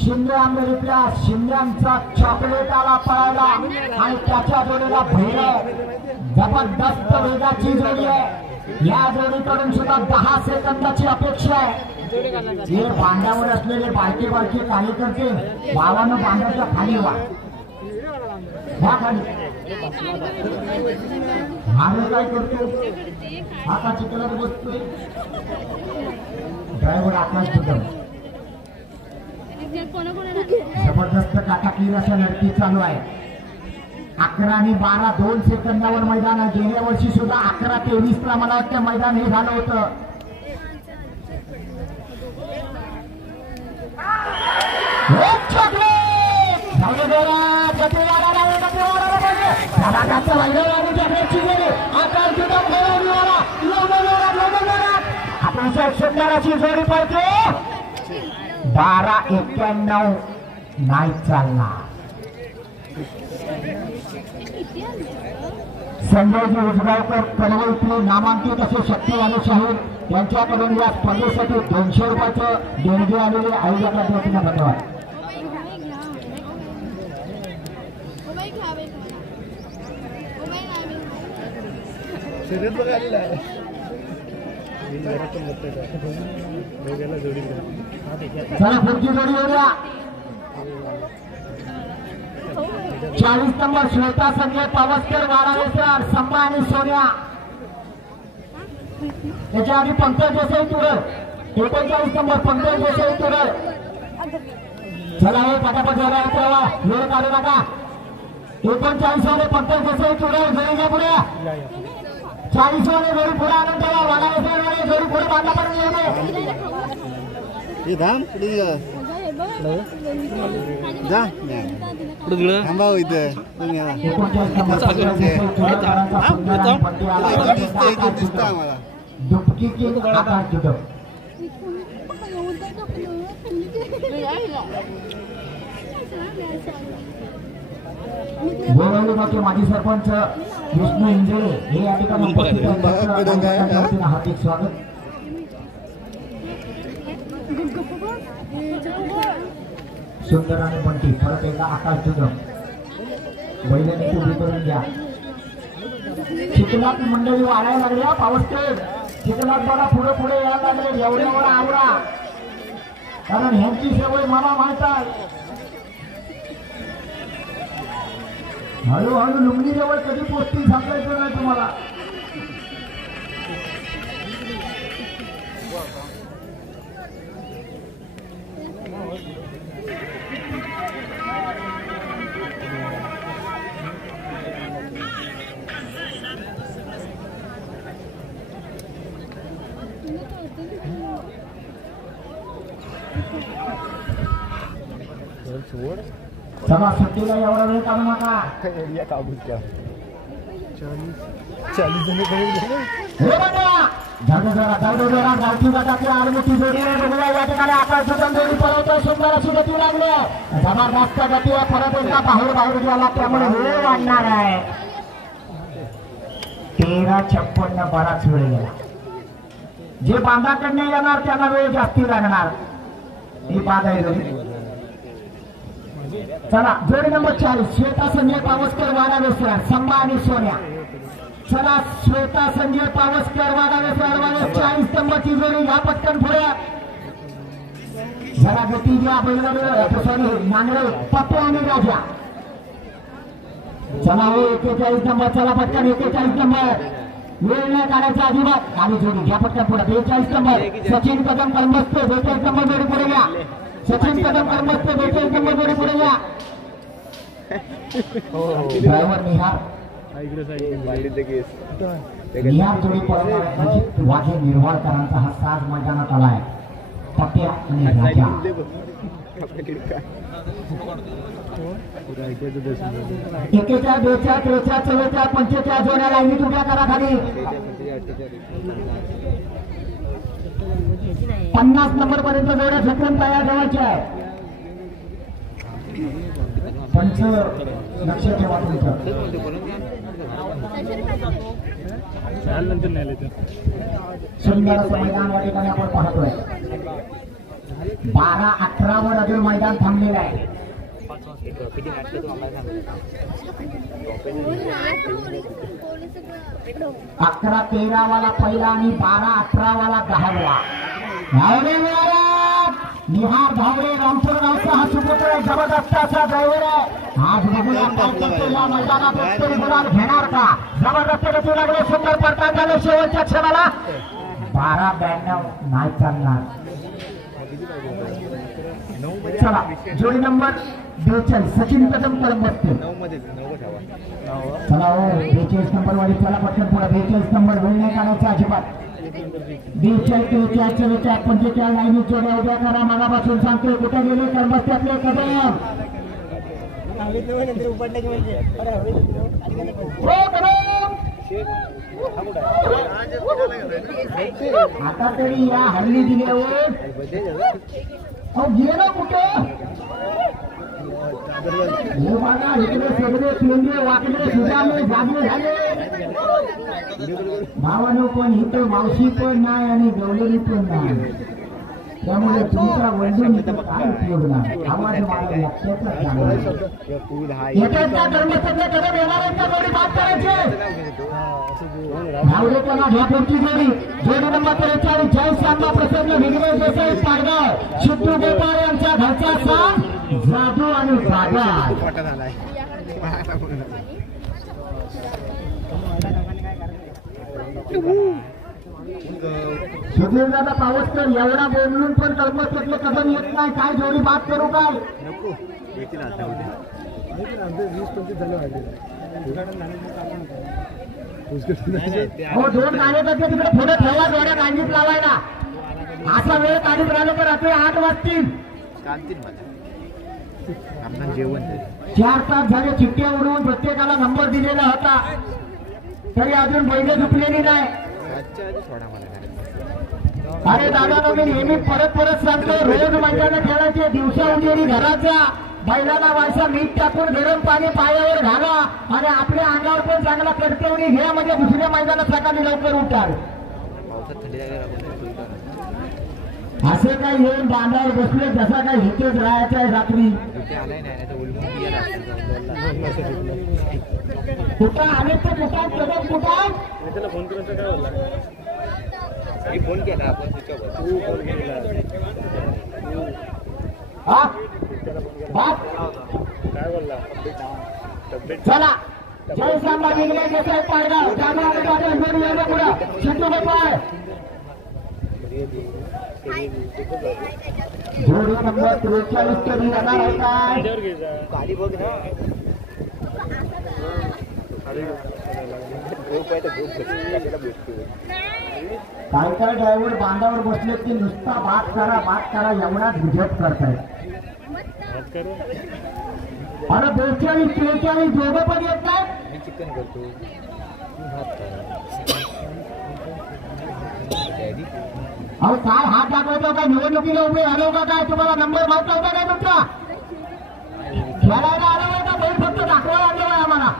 शिंदे आंबेरीतल्या शिंद्यांचा चॉकलेट आला पळायला आणि त्याच्या जोडीला भैरव. जबरदस्त वेगाची जोडी आहे. या जोडीकडून सुद्धा 10 सेकंदाची अपेक्षा आहे. हे बांधावर असलेले बारके कार्यकर्ते भावानं बांधाच्या खाली व्हा खाली. मागे काय करतो आता चिखलात बसतोय ड्रायव्हर आकाश कदम. जबरदस्त काटाकीर अशा लढती चालू आहे. 11 आणि 12 2 सेकंदावर मैदान आहे. गेल्या वर्षी सुद्धा 11-23 ला मला वाटतं मैदान हे झालं होतं. गती वाढायला पाहिजे. धडाक्याचं राहिलं आणि जगाची गेली. आकाश जुदम गोळवलीवाला अतिशय सुंदर अशी जोडी पडते. 12-91 नाही चालणार. संजयजी उजगावकर कळवळीतले नामांकित असे शक्ती आणि शाहीर यांच्याकडून या स्पर्धेसाठी 200 रुपयाचं देणगी आलेले आयोजकांच्या वतीनं धन्यवाद. शर्यत बघायला आहे. चला पुढची जोडी येऊया. 40 नंबर श्वेता संजय पावसकर वारावेसर संभा आणि सोन्या. त्याच्या आधी पंकज देसाई तुरळ 39 नंबर पंकज देसाई तुरळ. चला हे पटापट जरा वेळ काढू नका. 39 वाले पंकज देसाई तुरळ जोडीच्या पुढे 40 वाले जोडी पुढे आणून ठेवा. वारावेसर वाले जोडी पुढे बांधला पण येऊ हे धाम पुढे जा थांबा इथे तुम्ही दिसत आम्हाला. दुपकी किंग आकाश जुदम. गोरवलीचे माजी सरपंच विष्णू इंजळे हे या ठिकाणी हार्दिक स्वागत. सुंदर आणि बंटी परत एकदा आकाश जुदम. बैलांनी उभी करून घ्या. चिखलात मंडळी वाढायला लागल्या. पावसकर चिखलात बघा पुढे पुढे यायला लागले. एवढ्यावर आवडा कारण ह्यांची सवय मला माहित आहे. हळूहळू लुंगणी जवळ कधी पोचतील सांगायचं नाही तुम्हाला. चला सुट्टीला एवढा वेळ काढू नका. 40 जण गावठी गटातली आडमुठी जोडी बघूया. या ठिकाणी आकाश जुदम जोडी पळवतो. सुंदर अशी गती लागली. जबरदस्त गती आहे. परत एकदा बाहेर गेला त्यामुळे वेळ वाढणार आहे. 13:56 बराच वेळ गेला. जे बांधाकडनं येणार त्यांना वेळ जास्ती लागणार. ही बाद आहे जोडी. चला जोडी नंबर 40 श्वेता संजय पावसकर वाडावेसर संभा आणि सोन्या. चला श्वेता संजय पावसकर वाडावेसर 40 नंबरची जोडी या पटकन पुढे. जरा गती द्या बैलगाडी सॉरी नांगरे पप्पे आणि राजा. चला हो 41 नंबर. चला पटकन 41 नंबर. वेळ नाही काढायचा अजिबात. आणि जोडी घ्या पटकन पुढे. 42 नंबर सचिन कदम कर्मस्ते 42 नंबर जोडी पुढे घ्या. सचिन कदम कर्मस्ते 42 नंबर जोडी पुढे घ्या. ड्रायव्हर निहार निहार जोडी अजित वाघे निर्वाळकरांचा हा साज मैदानात आलाय. पप्प्या आणि राजा. 41, 42, 43, 44, 45 जोड्या लाईनीत उभ्या करा खाली. 50 नंबर पर्यंत जोड्या झटकून तयार ठेवायच्या आहे. पंच लक्ष ठेवा तुमचं. सुंदर असं मैदान या ठिकाणी आपण पाहतोय. 12-11 वर अजून मैदान थांबलेलं आहे. 11-13 वाला पहिला आणि 12-18 वाला 10वा. निहार धावडे रामपूर गावचा हा सुपुत्र आहे. जबरदस्त असा ड्रायव्हर आहे. आज बघूया या मैदानात उत्तरी गुलाल घेणार का. जबरदस्त गती लागले. सुंदर पडतात झाले शेवटच्या क्षणाला. 12-92 नाही चालणार. चला जोडी नंबर 42 सचिन कदम कर्मस्ते. चला हो 42 नंबर वाली. चला पटकन पुढे. 42 नंबर वेळ नाही काढायचा अजिबात. 42, 43, 45 लाईनीत जोड्या उभ्या करा. मनापासून सांगतोय कुठे गेले कर्मस्त्यातले कदम. नंतर उपटण्याची म्हणजे आता तरी या हल्ली दिल्यावर गेलं कुठे हे बघा इकडे सगळे केंद्र वाकडे सुधारले जागे झाले भावानो पण इथं मावशी पण नाही आणि गवलेली पण नाही त्यामुळे तुमचा वंदून इथं काय उपयोग नाही आवाज मला लक्षातच नाही येत्या कर्मचाऱ्याकडे व्यवहारांच्या जोडी बात करायची धावडेपणा घ्या पुढची जोडी नंबर 43 जय श्यामा प्रसन्न विघ्नेश देसाई पाडगाव शिट्टू गोपाळ यांच्या घरचा साथ जादू आणि जागा सुधीर दादा पाऊस तर एवढा बोलून पण कर्मचाऱ्यातलं कदम येत नाही काय जोडी बात करू काय हो 2 कार्यकर्ते तिकडे पुढे ठेवा जोड्या कांजीत लावायला असा वेळ काढून राहिलो तर रात्री 8 वाजतील जेवण 4 तास झाले चिठ्ठ्या उडवून प्रत्येकाला नंबर दिलेला होता तरी अजून बैल झुकलेली नाही अरे दादा मी नेहमी परत सांगतो रोज मैदान खेळायचे दिवसा उजेडी घराच्या बैलाला वायसा मीठ टाकून गरम पाणी पायावर घाला आणि आपल्या अंगावर पण चांगला कडकवणी घ्या म्हणजे दुसऱ्या मैदानात सकाळी लवकर उठाल असे काही येऊन बांधावर बसले जसा काही इथेच राहायचं आहे रात्री कुठं आले तर कुठं कदम कुठं फोन केला आपण चला जय श्यामा विघ्नेश देसाई पाडगाव शिट्टू गोपाळ जोडी नंबर 43 तरी येणार आहे काय गाडी बघ ना काय ड्रायव्हर बांधावर बसले की नुसता बात करा एवढाच विजत करतायत अरे 42-43 दोघं पण येत नाही मी चिकन करतो अहो काय हात दाखवतो काय निवडणुकीला उभे आलो का काय तुम्हाला नंबर माहित होता काय तुमचा खेळायला आलो का बैल फक्त दाखवायला आलो आहे आम्हाला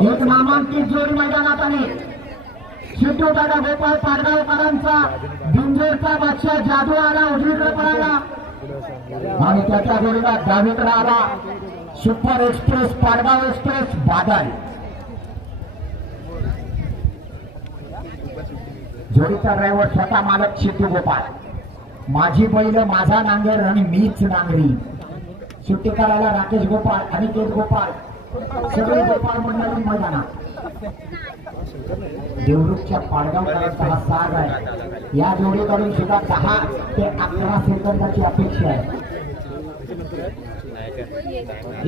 एक नामांकित जोडी मैदानात आली शिट्टू दादा गोपाळ पाडगावकरांचा बिंजोरचा बादशाह जादू आला उजवीकडे पळाला आणि त्याच्या जोडीला डावीकडे आला super express Padgaon express Badal जोडीचा ड्रायव्हर स्वतः मालक शिट्टू गोपाळ माझी बैल माझा नांगर आणि मीच नांगरी सुट्टी करायला राकेश गोपाळ अनिकेत गोपाळ सगळे गोपाळ मंडळी मैदानात देवरुखच्या पाडगावकरांचा हा साज आहे या जोडीकडून सुद्धा 10 ते 11 सेकंदाची अपेक्षा आहे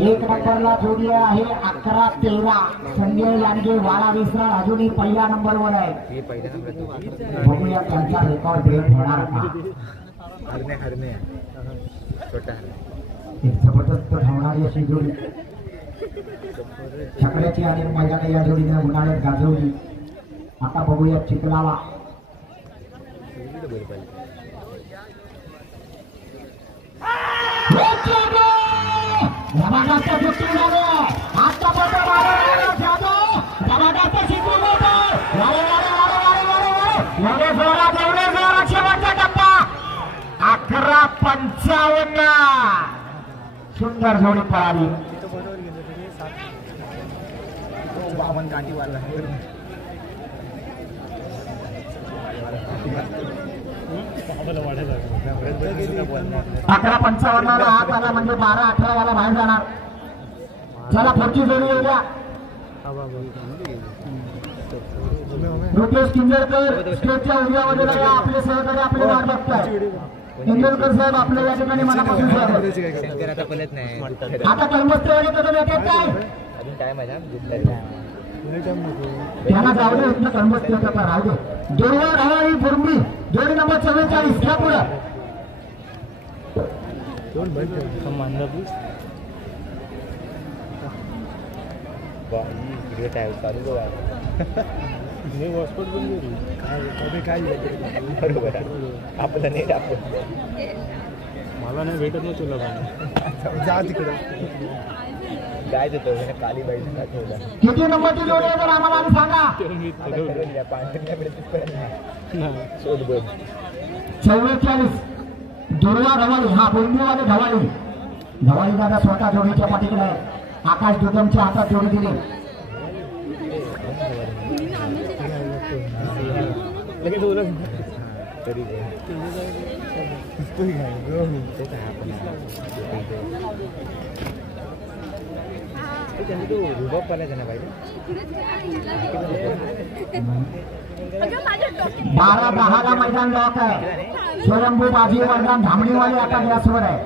1 नंबरला जोडी आहे 11-13 संजय लांडगे वाडा विसरा अजूनही पहिल्या नंबरवर आहे बघूया त्यांचा रेकॉर्ड ब्रेक होणार का एक जबरदस्त धावणारी अशी जोडी छकड्याची आणि मैदान या जोडीने उन्हाळ्यात गाजवली आता बघूया चिखलावा टप्पा 11:55 सुंदर जोडी पळाली बावन काठी वाला 11:55 ला हात आला म्हणजे 12-18 वाला बाहेर जाणार चला पुढची जोडी येऊया रुपेश किंजरकर स्टेजच्या उजव्या बाजूला या आपले सहकारी आपले वाट बघताय किंजरकर साहेब आपल्या या ठिकाणी मनापासून स्वागत आता कर्मस्थळी कदम येतात काय अजून टाइम आहे ना त्यांना जाऊ दे इथनं कन्वर्ट होता राहू दे. दुर्वा राहावी बुरमी जोडी नंबर 44 घ्या पुढं. आपलं नाही मला नाही भेटत ना तुला जा तिकडे काय देतो काली बाई ठेवला किती नंबरची जोडी आहे तर आम्हाला आधी सांगा. 44 दुर्वा धवाली. हा बुरमीवाले धवाली. धवाली दादा स्वतः जोडीच्या पाठीकडे आहे. आकाश दुदमच्या हातात जोडी दिली. बारा 10ला मैदान लॉक आहे. स्वयंभू बाजी मैदान धामणीवाले आता गॅसवर आहे.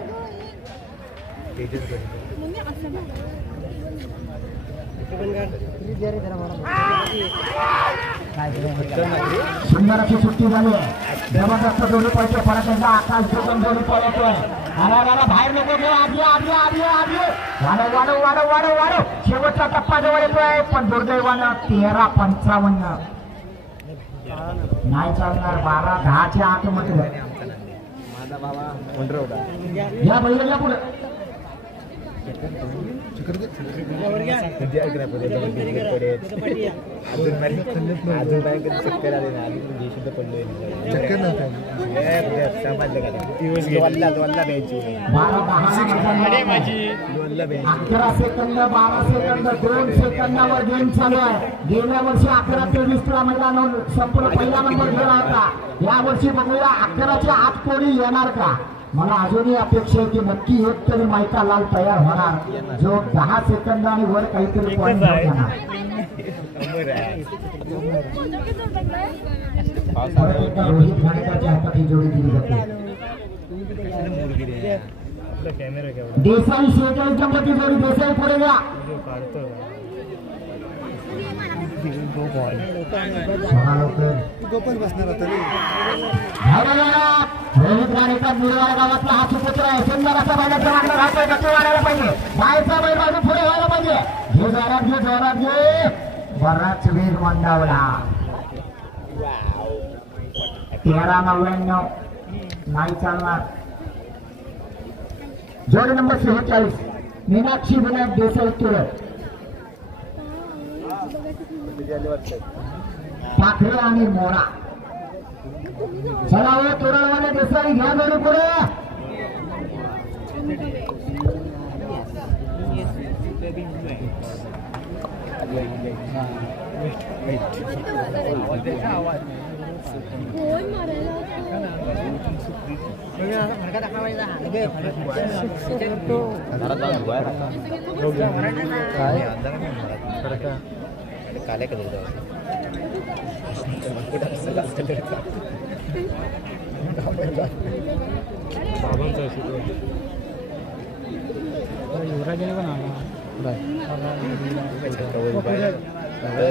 सुंदर अशी सुट्टी झाली आहे. जबरदस्त जोडी पळतो परत एकदा आकाश दुदम जोडी पळतोय. बाहेर नको घेऊ. वाढव शेवटचा टप्पा जवळ येतोय पण दुर्दैवानं 13-55 नाही चालणार. 12-10च्या आतमध्ये या बैलाच्या पुढे चक्कर आले ना पडलोय माझी 11 सेकंद 12 सेकंद 2 सेकंदावर गेम चालू आहे. गेल्या वर्षी 11-23 मैदान संपूर्ण पहिला नंबर गेला होता. या वर्षी बघूया 11च्या आत कोणी येणार का. मला अजूनही अपेक्षा आहे की नक्की एक तरी मायका लाल तयार होणार जो 10 सेकंदांनी वर काहीतरी पॉईंट घेणार. परत एकदा रोहित भाडेकरच्या हातात ही जोडी दिली जाते. देसाई 46 नंबरची जोडी. देसाई पुढे घ्या. गोपाल बसणार होता रोहित भाडेकर मुरवाडा गावातला हा सुपुत्र आहे. सुंदर असा बैलाच्या मागणं राहतोय. गती वाढायला पाहिजे. जायचा बैल बाजू पुढे व्हायला पाहिजे. घे जोरात घे. बराच वेग मंदावला. 13-99 नाही चालणार. जोडी नंबर 46 मीनाक्षी विनायक देसाई तुरत पाखरे आणि मोरा. चला हो तुरळवाले देसाई घ्या जोडी पुढे. काले कलर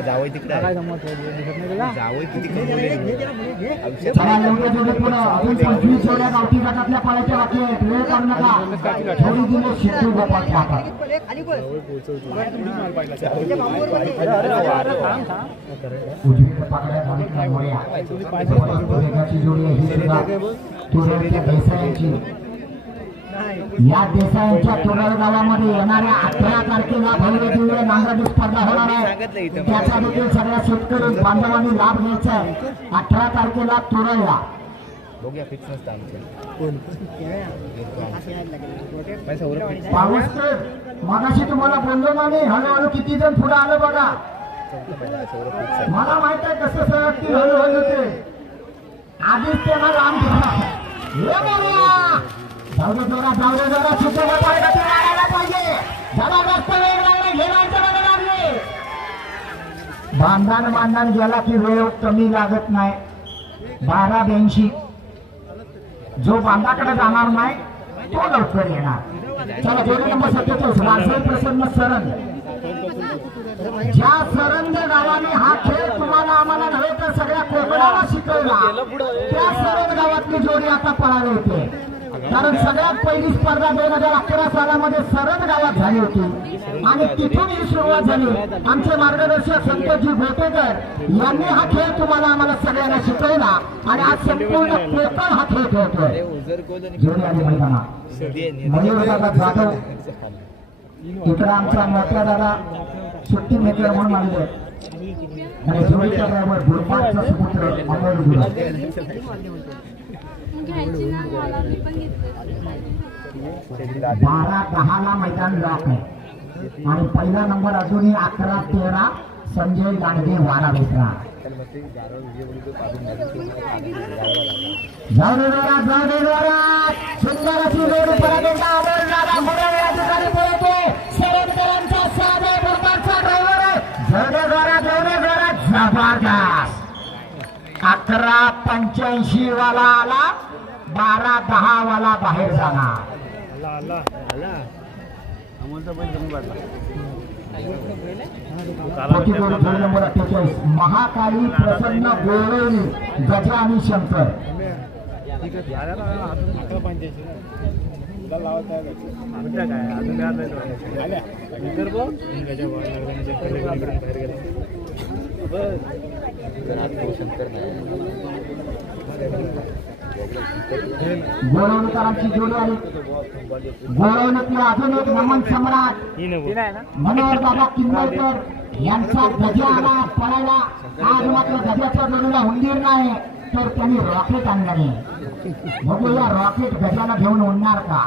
जावई तिकडे जावई किती अजून 25 जोड्या गावठी गटातल्या पाण्याच्या बाकी आहेत. वेळ काढू नका. थोडी दिले शिट्टू गोपाळच्या हातात. उजवीकडे पाकड्या झाली मोर्या. वेगाची जोडी आहे ही सुद्धा तुरळच्या देसायांची. या देसायांच्या तुरळ गावामध्ये येणाऱ्या 18 तारखेला भव्य दिव्य नांगरणी स्पर्धा होणार आहे. त्याचा देखील सगळ्या शेतकरी बांधवांनी लाभ घ्यायचा आहे. 18 तारखेला तुरळला पाऊस. मगाशी तुम्हाला बोललो ना मी हळूहळू किती जण पुढे आलं बघा. मला माहित आहे कसं सरकतील हळूहळू ते. आधीच त्यांना लांब जाऊ दे जोरात सुद्धा मारायला पाहिजे. जबरदस्त वेग लागला. घेण्याच्या लागले. बांधण गेला की वेळ कमी लागत नाही. 12-82 जो बांधाकडे जाणार नाही तो लवकर येणार. चला जोडी नंबर 47 राजसाई प्रसन्न सरन. ज्या सरन जोडीला त्या सरळ गावातली जोडी आता पळाली होती. कारण सगळ्यात पहिली स्पर्धा 2011 सालामध्ये सरळ गावात झाली होती आणि तिथून ही सुरुवात झाली. आमचे मार्गदर्शक संतोषजी गोटेकर यांनी हा खेळ तुम्हाला आम्हाला सगळ्यांना शिकवला आणि आज संपूर्ण कोकण हा खेळ खेळतोय. जोडी आली मैदानात मयूर दादा जाधव, इकडे आमचा मोठ्या दादा सुट्टी मेकर म्हणून आले आणि जोडीचा ड्रायव्हर गुरुपादचा सुपुत्र अमोल गुरु. घ्यायची ना मला मी पण घेतलं. 12-10 मैदान लॉक आहे आणि पहिला नंबर अजूनही 11-13 संजय गाडगे वारा भेटला. जाऊ दे जोरात सुंदर अशी जोडी परत एकदा अमोल दादा पुढे या ठिकाणी पोहोचते. सरंदरांचा साधा गुरुपादचा ड्रायव्हर आहे. जाऊ दे जोरात जबरदस्त. 11:85 वाला आला, 12-10 वाला बाहेर जाणार. नंबर 48 महाकाली प्रसन्न गोळवली गजा आणि शंकर. गोळवणीकरांची जोडी आली. गोळवणीतले अजून एक नमन सम्राट मनोहर दादा किंमतकर यांचा गजा आला पळायला. आज मात्र गजाच्या जोडीला हुंदीर नाही तर त्यांनी रॉकेट आणलं नाही. बघूया रॉकेट गजाला घेऊन उडणार का.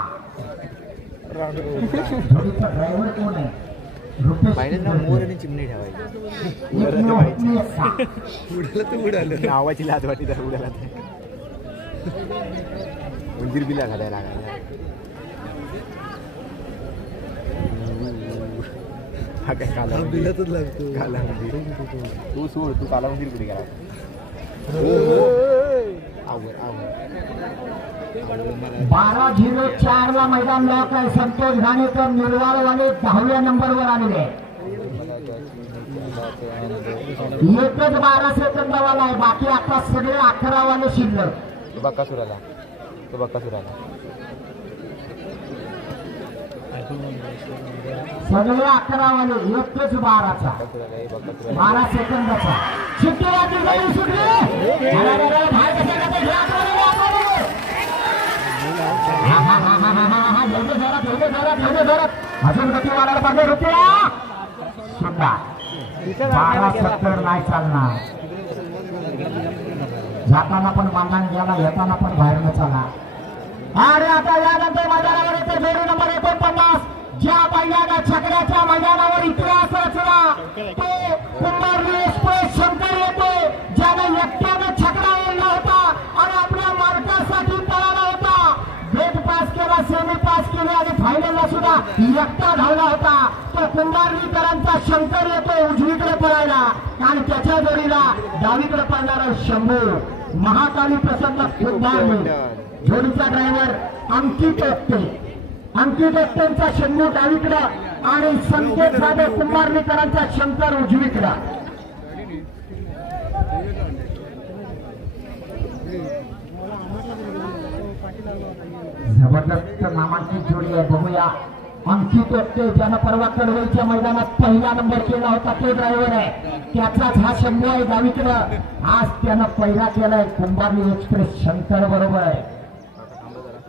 जोडीचा ड्रायव्हर कोण आहे? रुपेश चिमणी नावाची लाज वाटी तर उडाला मंदिर बिला घालायला हा काय काला बिलातच लागतो. काला मंदिर तू सोड, तू काला मंदिर कुठे गेला. आवर 12-04 ला मैदान लॉक आहे. संतोष घाणेकर निर्वाळवाले 10व्या नंबरवर आलेले. एकच 12 सेकंदावाला आहे, बाकी आता सगळे 11 वाले शिल्लक. तो बक्कासुराला सगळे 11 वाले, एकच 12चा 12 सेकंदाचा. सुट्टी अजून गती वाढायला पाहिजे. रुपया सुद्धा 12-70 नाही चालणार. जाताना पण मानधन गेला, येताना पण बाहेरनं चाला. अरे आता यानंतर मैदानावर येते जोडी नंबर 49. ज्या बैलानं छकड्याच्या मैदानावर इतिहास रचला तो कुंभारली एक्सप्रेस शंकर येतो. ज्यानं एकट्यानं छकडा ओढला होता आणि आपल्या मार्कासाठी पळाला होता. गेट पास केला, सेमी पास केली आणि फायनलला सुद्धा एकटा धावला होता. तो कुंभारलीकरांचा शंकर येतो उजवीकडे पळायला आणि त्याच्या जोडीला डावीकडे पळणारा शंभू. महाकाली प्रसन्न कुंभारली. जोडीचा ड्रायव्हर अंकित ओक्तेंचा शंभू डावीकडं आणि संकेत साधे कुंभारलीकरांचा शंकर उजवीकडं. जबरदस्त नामांकित जोडी आहे. बघूया अंकित ओक्ते ज्यानं परवा कडवईच्या मैदानात पहिला नंबर केला होता तो ड्रायव्हर आहे. त्याचाच हा शंभू आहे डावीकडं. आज त्यानं पहिला केलाय कुंभारली एक्सप्रेस शंकर बरोबर आहे.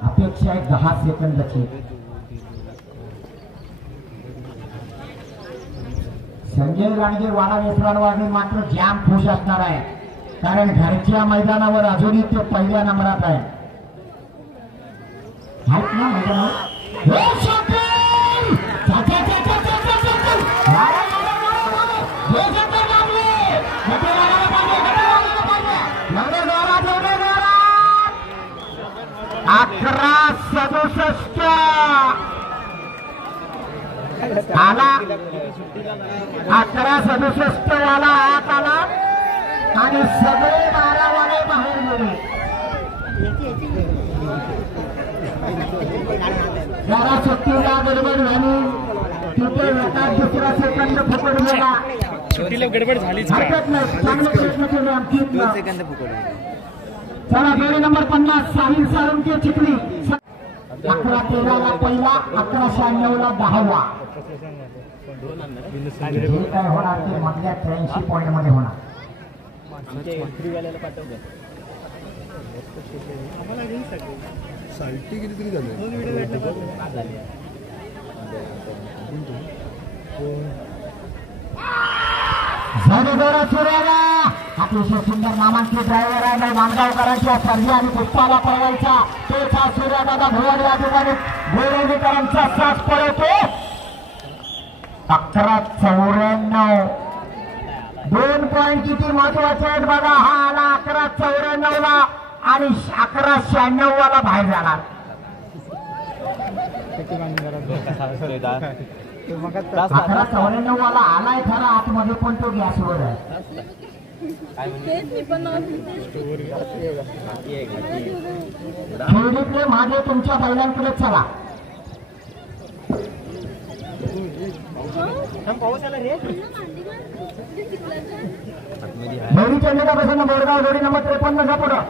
अपेक्षा आहे 10 सेकंदाची. संजय गाडगे वाडा वेसरांवाडी मात्र जाम खुश असणार आहे कारण घरच्या मैदानावर अजूनही ते पहिल्या नंबरात आहे. अकरा 67 आला. 11-67 वाला आत आला आणि सगळे 12 वाले बाहेर गेले. जरा सुट्टीला गडबड झाली तिथे एका दुसरा सेकंद फुकट गेला. सुट्टीला गडबड झालीच हरकत नाही, चांगले प्रयत्न केले. आणखी सेकंद फुकट चला जोडी नंबर 50 साहिल साळुंके चिखली 11-13 पहिला 11-96 10वा काय होणार ते मधल्या 83 पॉईंट मध्ये होणार साल्टी किती तरी झालं अतिशय सुंदर नामांकित ड्रायव्हर आहे माणगावकरांच्या सर्जी आणि पुष्पाला पळवायचा तोच हा सूर्यदादा भुवन या ठिकाणी गोरेलीकरांचा साथ पळवतो 11-94 2 पॉईंट किती महत्वाचे आहेत बघा हा आला 11-94 ला आणि 11-96 वाला बाहेर जाणार 11-94 वाला आलाय खरा आतमध्ये पण तो गॅसवर आहे खेळीतले मागे तुमच्या बैलांकडे चला मेरी चंद्रिका प्रसन्न बोरगाव जोडी नंबर 53 जा पुढं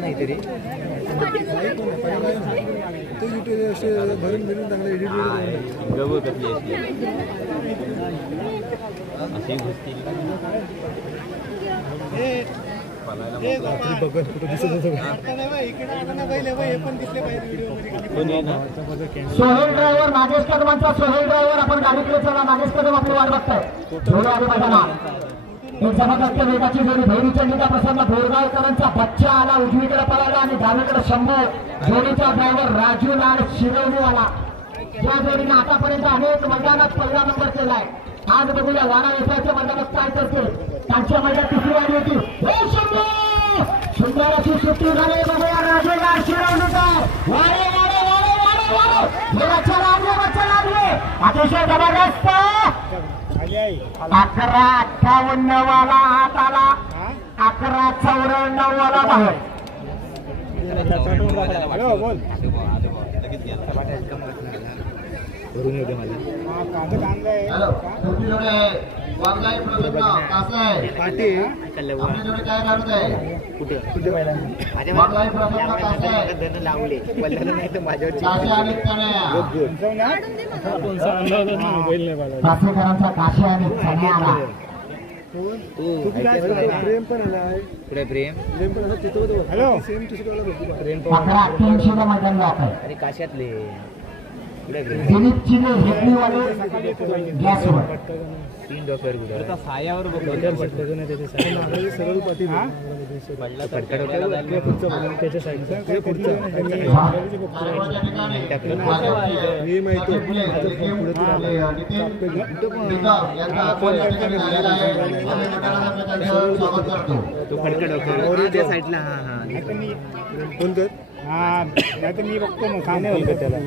नाही तरी भरून भरून चांगलं एडिट गवं कसली अशी गोष्टी सोहेल ड्रायव्हर नागेश कदमांचा सोहेल ड्रायव्हर आपण गाडीकडे चला नागेश कदम आपली वाट बघताय थोडं आधी बघा एक जबरदस्त वेगाची जोडी भैरी चंडिका प्रसन्न बोरगावकरांचा बच्चा आला उजवीकडे पळाला आणि डावीकडे शंभू जोडीचा ड्रायव्हर राजू लाड शिरवणीवाला या जोडीने आतापर्यंत अनेक मैदानात पहिला नंबर केलाय आज बघूया वाडा येथाच्या मैदानात काय करते त्यांच्या मैदानात तिसरी वाढली होती सुंदर अशी सुट्टी झाली बघूया राजू लाड शिरवणीकर अतिशय जबरदस्त 11-58 वाला हात आला 11-94 वाला बाहेर कासेकरांचा काशी आणि चण्या आला प्रेम पण आलाय पुढे प्रेम पण असं चित्रपट हॅलो सेम टी-शर्ट वाला 11-88 ला मैदान जात आहे आणि काशातले दिलीप चिले हेडलीवाले गॅसवर 3 डॉक्टर गुडा सायावर सरळ पाठी त्याच्या साईडचा मी माहिती तो फडका डॉक्टर त्या साईडला हा कोण कर हा नाही तर मी बघतो मग खाणे होतं त्याला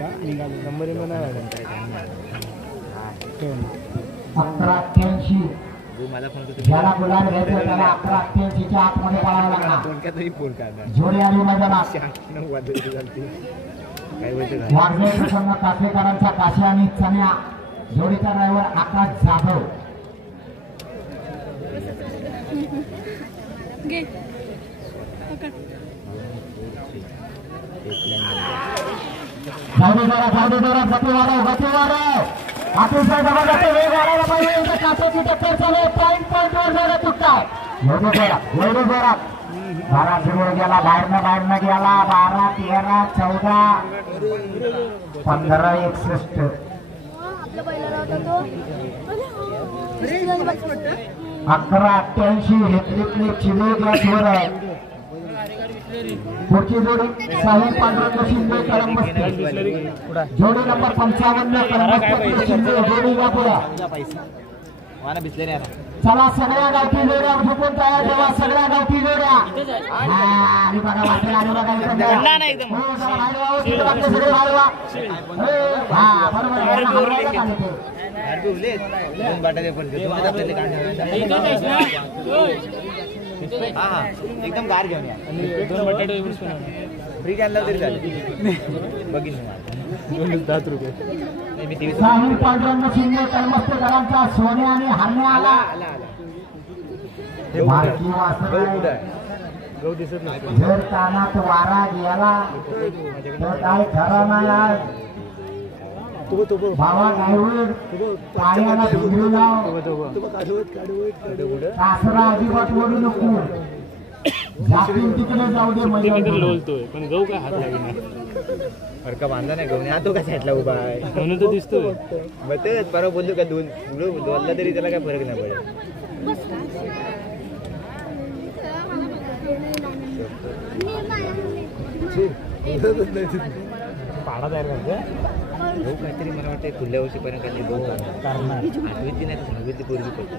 नंबर मला 11-88 मला फोन करतो ज्याला गुलाब घ्यायचं त्याला 11-88 च्या आतमध्ये पळावं लागणार फोन करणार जोडी आली मैदानात 9 वाजता चालते काय बोलते वाघे प्रसन्न कासेकरांचा काशी आणि चण्या जोडीचा ड्रायव्हर आकाश जाधव जाऊ दे गती वाढव अतिशय जबरदस्त वेग वाढायला पाहिजे कासाची टक्कर चालू पॉईंट वर जरा तुटताय एवढे जोरात 12 फिरून गेला बाहेरनं गेला 12-13-14 15-61 11-88 हेतलीतली चिले गॅसवर आहे पुढची जोडी साहिल पांडुरंग शिंदे कळंबस्ते जोडी नंबर 55 कळंबस्ते शिंदे जोडी या पुढे चला सगळ्या गावठी जोड्या झोपून तयार ठेवा सगळ्या गावठी जोड्या आणि बघा वाटेल आले बघा सगळे हलवा हा बरोबर एकदम गार घेऊन या 2 बटाटे फ्री आणला तरी चालेल बघीन साहिल पांडुरंग शिंदे कलमस्तेकरांचा सोने आणि हरणे आला मार्की वासरे जर कानात वारा गेला तर काय खरं नाही आज बाबा गायवड पाण्याला भिंगरी लाव कासरा अजिबात ओढू नको जातील तिकडे जाऊ दे लोलतोय पण गहू काय हात लागेल फरका बांधा नाही घेऊन तो काय साईडला उभा आहे म्हणून तो दिसतोय मग तेच परवा बोललो का दोनला तरी त्याला काय फरक नाही पडेल पाडा तयार करते भाऊ काहीतरी मला वाटतं पुढल्या वर्षीपर्यंत काहीतरी भाऊ आठवीची नाही तर सहावीची पोरगी पडते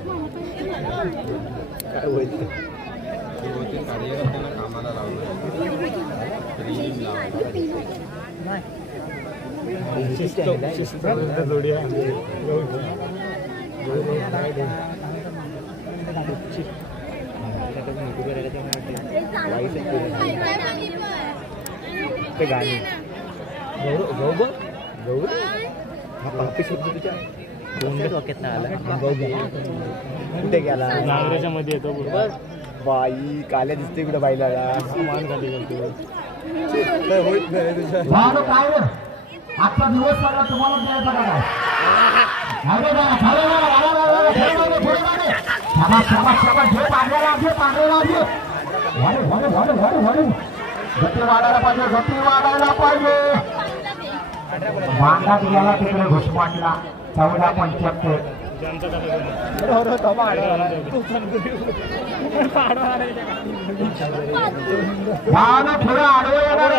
काय होईल कामाला लावलं ते गाणी गौरव हा पापी शब्द तुझ्या दोनच वाक्यात नाही आला कुठे गेला नागराच्या मध्ये येतो बरोबर बाई काल्या दिसते कुठं बाईला मान खाली करतो होत नाही तुझ्या काय आजचा दिवस सगळा तुम्हाला द्यायचा गती वाढायला पाहिजे मांडात गेला तिकडे घुसपाटला 1475 थोडं आडवं येणार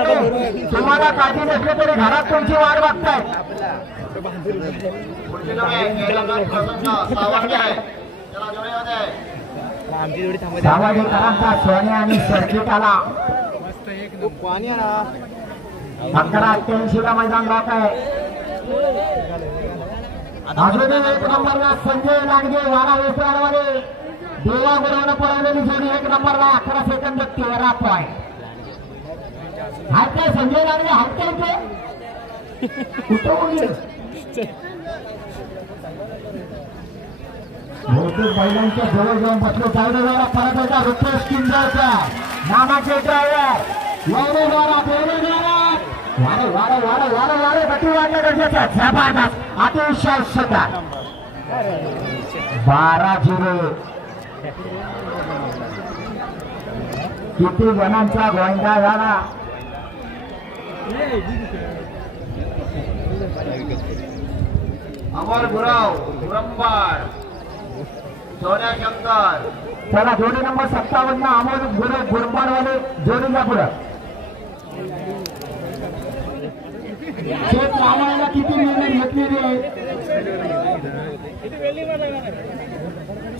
तुम्हाला काळजी नसली तरी घरात तुमची वाट बघताय सावडेकरांचा सोने आणि सर्किट आला 1188 ला मैदान राहत आहे अजूनही 1 नंबरला संजय लांडगे वाडा वेसवाडवाले देवा गुरुवानं पळवलेली जोडी 1 नंबरला 11 सेकंद 13 पॉईंट हात काय संजय लांडगे हात काय कुठं बहुतेक बैलांच्या जवळ जाऊन बसलो जाऊन परत होता रुपेश किंजळकर नामाचे ड्रायव्हर वारे गती वाढल्या गरजेचं जबरदस्त अतिशय सुंदर 12-0 किती जणांचा गोंधळ झाला अमर गुराव गुरंबार सोन्या शंकर चला जोडी नंबर 57 अमोल गुरु गुरंबारवाले जोडीला पुढं शेत लावायला किती निर्णय घेतलेले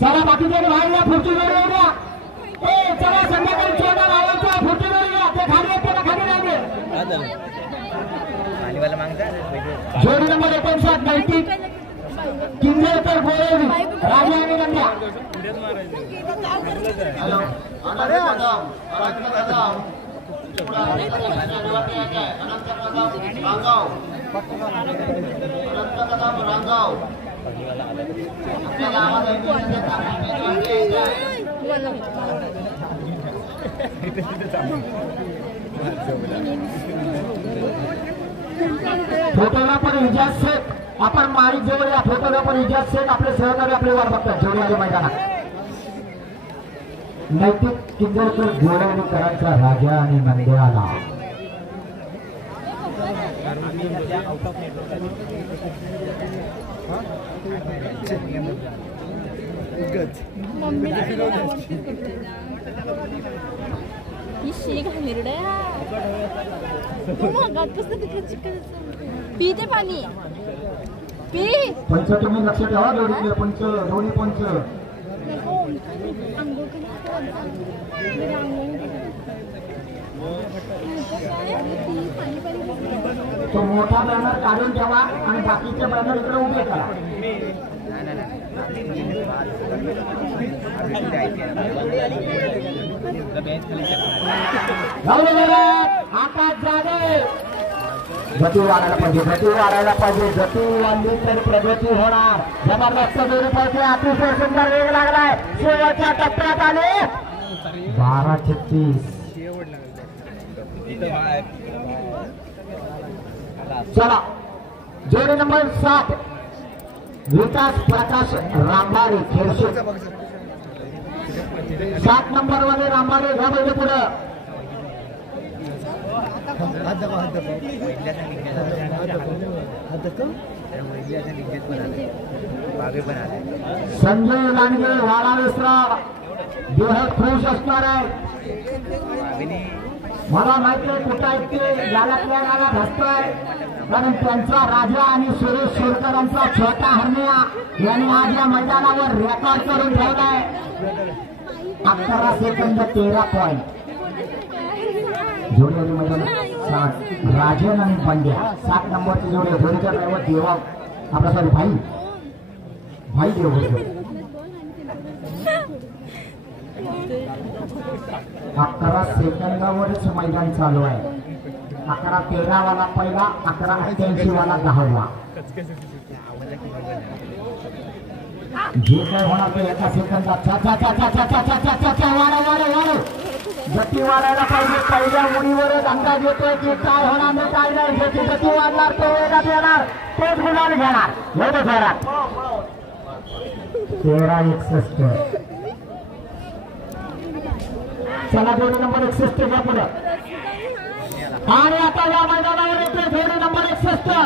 चला बाकीचे बाहेर या फुर्तीवर येऊया चला संध्याकाळी छोटा लावायचा फुर्तीवर या ते खाली त्याला खाली लागले जोडी नंबर 59 नैतिक किंजळकर गोळेवी राजा आणि नंद्या फोटोग्राफर इजाज शेख आपण माळी जवळ या फोटोग्राफर इजाज शेख आपले सहकारी आपले वाट बघतात जेवढे आले मैदानात नैतिक किंजळकर गोळवणीकरांचा राजा आणि नंद्याला ही शी घाणेरड्या पी ते पाणी पी पंच तुम्ही लक्ष ठेवा जोडीतले पंच दोन्ही पंच तो मोठा बॅनर काढून ठेवा आणि बाकीचे बॅनर इकडे उभे करा आकाश जाधव गती वाढायला पाहिजे, गती वाढायला पाहिजे. गती वाढली तर प्रगती होणार. जबरदस्त जोडी पळते, अतिशय सुंदर वेग लागलाय. शेवटच्या टप्प्यात आले 12:36. चला जोडी नंबर 7 विकास प्रकाश रामबारे खेळशे. 7 नंबर वाले रामबारे घ्या बैल पुढं. संजय लांडगे वाडा विसराव बेहद खुश असणार आहे. मला माहिती आहे कुठं आहेत ते याला भासतोय, कारण त्यांचा राजा आणि सुरेश शिरकरांचा छोटा हरण्या यांनी आज या मैदानावर रेकॉर्ड करून ठेवलाय. 11 सेकंद 13 पॉईंट. जोडी मैदान 7 राजन आणि पांड्या 7 नंबरची जोडी. जोडीचा ड्रायव्हर देवा आपला सॉरी भाई देव. 11 सेकंदावरच मैदान चालू आहे. 11:13 वाला पहिला, 11:88 वाला 10वा. जे काय होणार ते एका सेकंदात. गती वाढायला पाहिजे. पहिल्या उडीवरच अंदाज येतोय की काय होणार नाही काय नाही. ज्याची गती वाढणार तो वेगात येणार, तोच गुलाल घेणार. एवढं घरात 13:61. चला जोडी नंबर 61 घ्या पुढं. आणि आता या मैदानावर येते जोडी नंबर 61.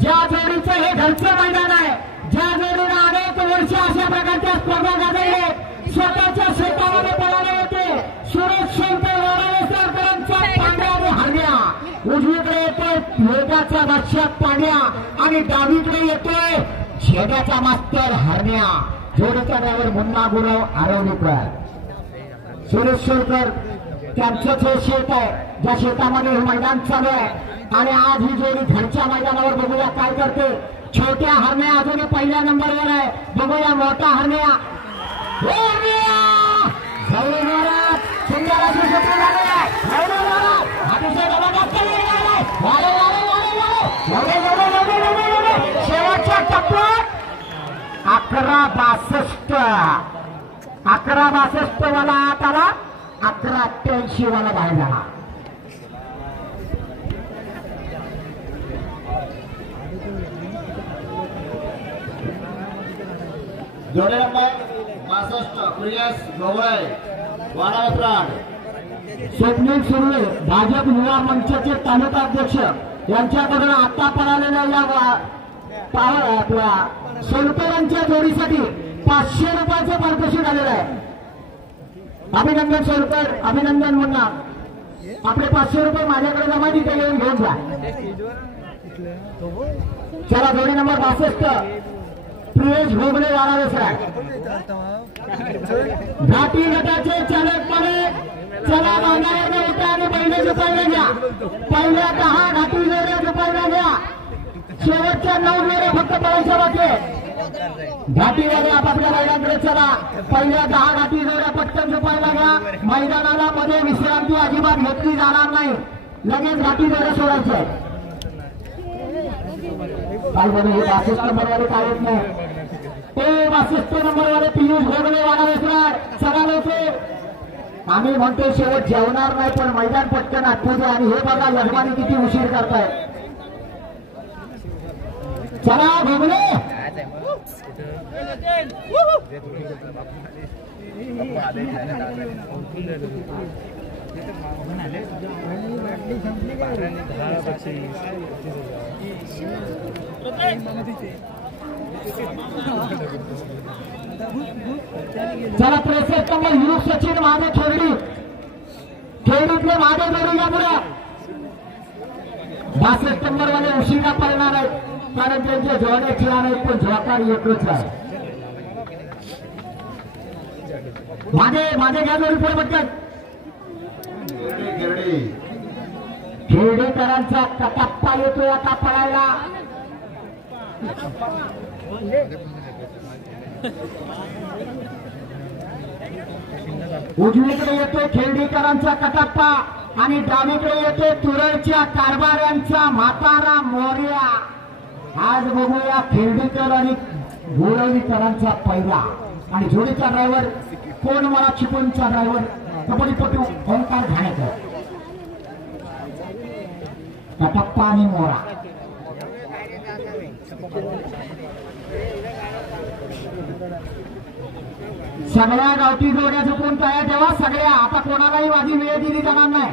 ज्या जोडीचं हे घरचं मैदान आहे, ज्या जोडीनं अनेक वर्ष अशा प्रकारच्या स्पर्धा गाजवले, स्वतःच्या शेतामध्ये पळाले होते. सुरेश शेंटे वाडावेसरकरांचा पांड्या आणि हरण्या. उजवीकडे येतोय वेगाचा बादशाह पांड्या आणि डावीकडे येतोय छेड्याचा मास्तर हरण्या. जोडीचा ड्रायव्हर मुन्ना गुरव आरवलीकर. सुरेश शेरकर त्यांचंच हे शेत आहे, ज्या शेतामध्ये हे मैदान चालू आहे. आणि आज ही जोडी घरच्या मैदानावर बघूया काय करते. छोट्या हरण्या अजूनही पहिल्या नंबरवर आहे. बघूया मोठा हरण्या. सुंदर अशी सुटली झाली आहे. अतिशय जबरदस्त शेवटच्या टप्प्यात 11:62 वाला आत आला. 11:88 वाला बाहेर झाला. जोडे नंबर 62 प्रियस गवळे वाडावत्राड. स्वप्नील सुर्वे भाजप युवा मंचाचे तालुका अध्यक्ष यांच्याकडून आता पळालेल्या या आपल्या सोलकरांच्या जोडीसाठी 500 रुपयाचं पारितोषिक आलेलं आहे. अभिनंदन सोलकर, अभिनंदन मुन्ना. आपले 500 रुपये माझ्याकडे जमा तिथे येऊन घेऊन जा. चला जोडी नंबर 62 प्रियेश भोगले वाडावेसराय. घाटी गटाचे चालकपणे चला मैदानावर होते आणि पहिले झुकायला घ्या. पहिल्या 10 घाटी जोड्या झुकायला घ्या. शेवटच्या 9 जोड्या फक्त पळायच्या बाकी. घाटीवाले आपापल्या मैदानाकडे चला. पहिल्या 10 घाटी जोड्या पटकन झुकायला घ्या. मैदानाला मध्ये विश्रांती अजिबात घेतली जाणार नाही. लगेच घाटी जोड्या सोडायच्या. काय बघा हे 62 नंबरवाले काय येत नाही. ते 62 नंबरवाले पियुष भोगले वाडावेसराय. चला लवकर. आम्ही म्हणतो शेवट जेवणार नाही, पण मैदान पटकन आठवू द्या. आणि हे बघा यजमानी किती उशीर करताय. चला भोगले. चला 63 नंबर युग सचिन महादेव खेरडी. खेरडीतले महादेव जोडीला पुढे. 62 नंबरवाले उशिरा पळणार आहेत, कारण त्यांच्या जोड्याची आहेत, पण झोकार एकच आहे. माझे घ्या जोडी पुढे पटकन. खेरडेकरांचा कटाप्पा येतोय आता पळायला. उजवीकडे येतोय खेरडेकरांचा कटाप्पा. आणि डावीकडे येते तुरळच्या कारभाऱ्यांचा म्हातारा मोर्या. आज बघूया खिरडीकर आणि गोळवलीकरांचा पहिला. आणि जोडीचा ड्रायव्हर कोण मला चिपळूणचा ड्रायव्हर कबड्डीपटू ओंकार घाणेकर, कटप्पा आणि मोरा. सगळ्या गावठी जोड्या झोपून तयार ठेवा. सगळ्या आता कोणालाही माझी वेळ दिली जाणार नाही.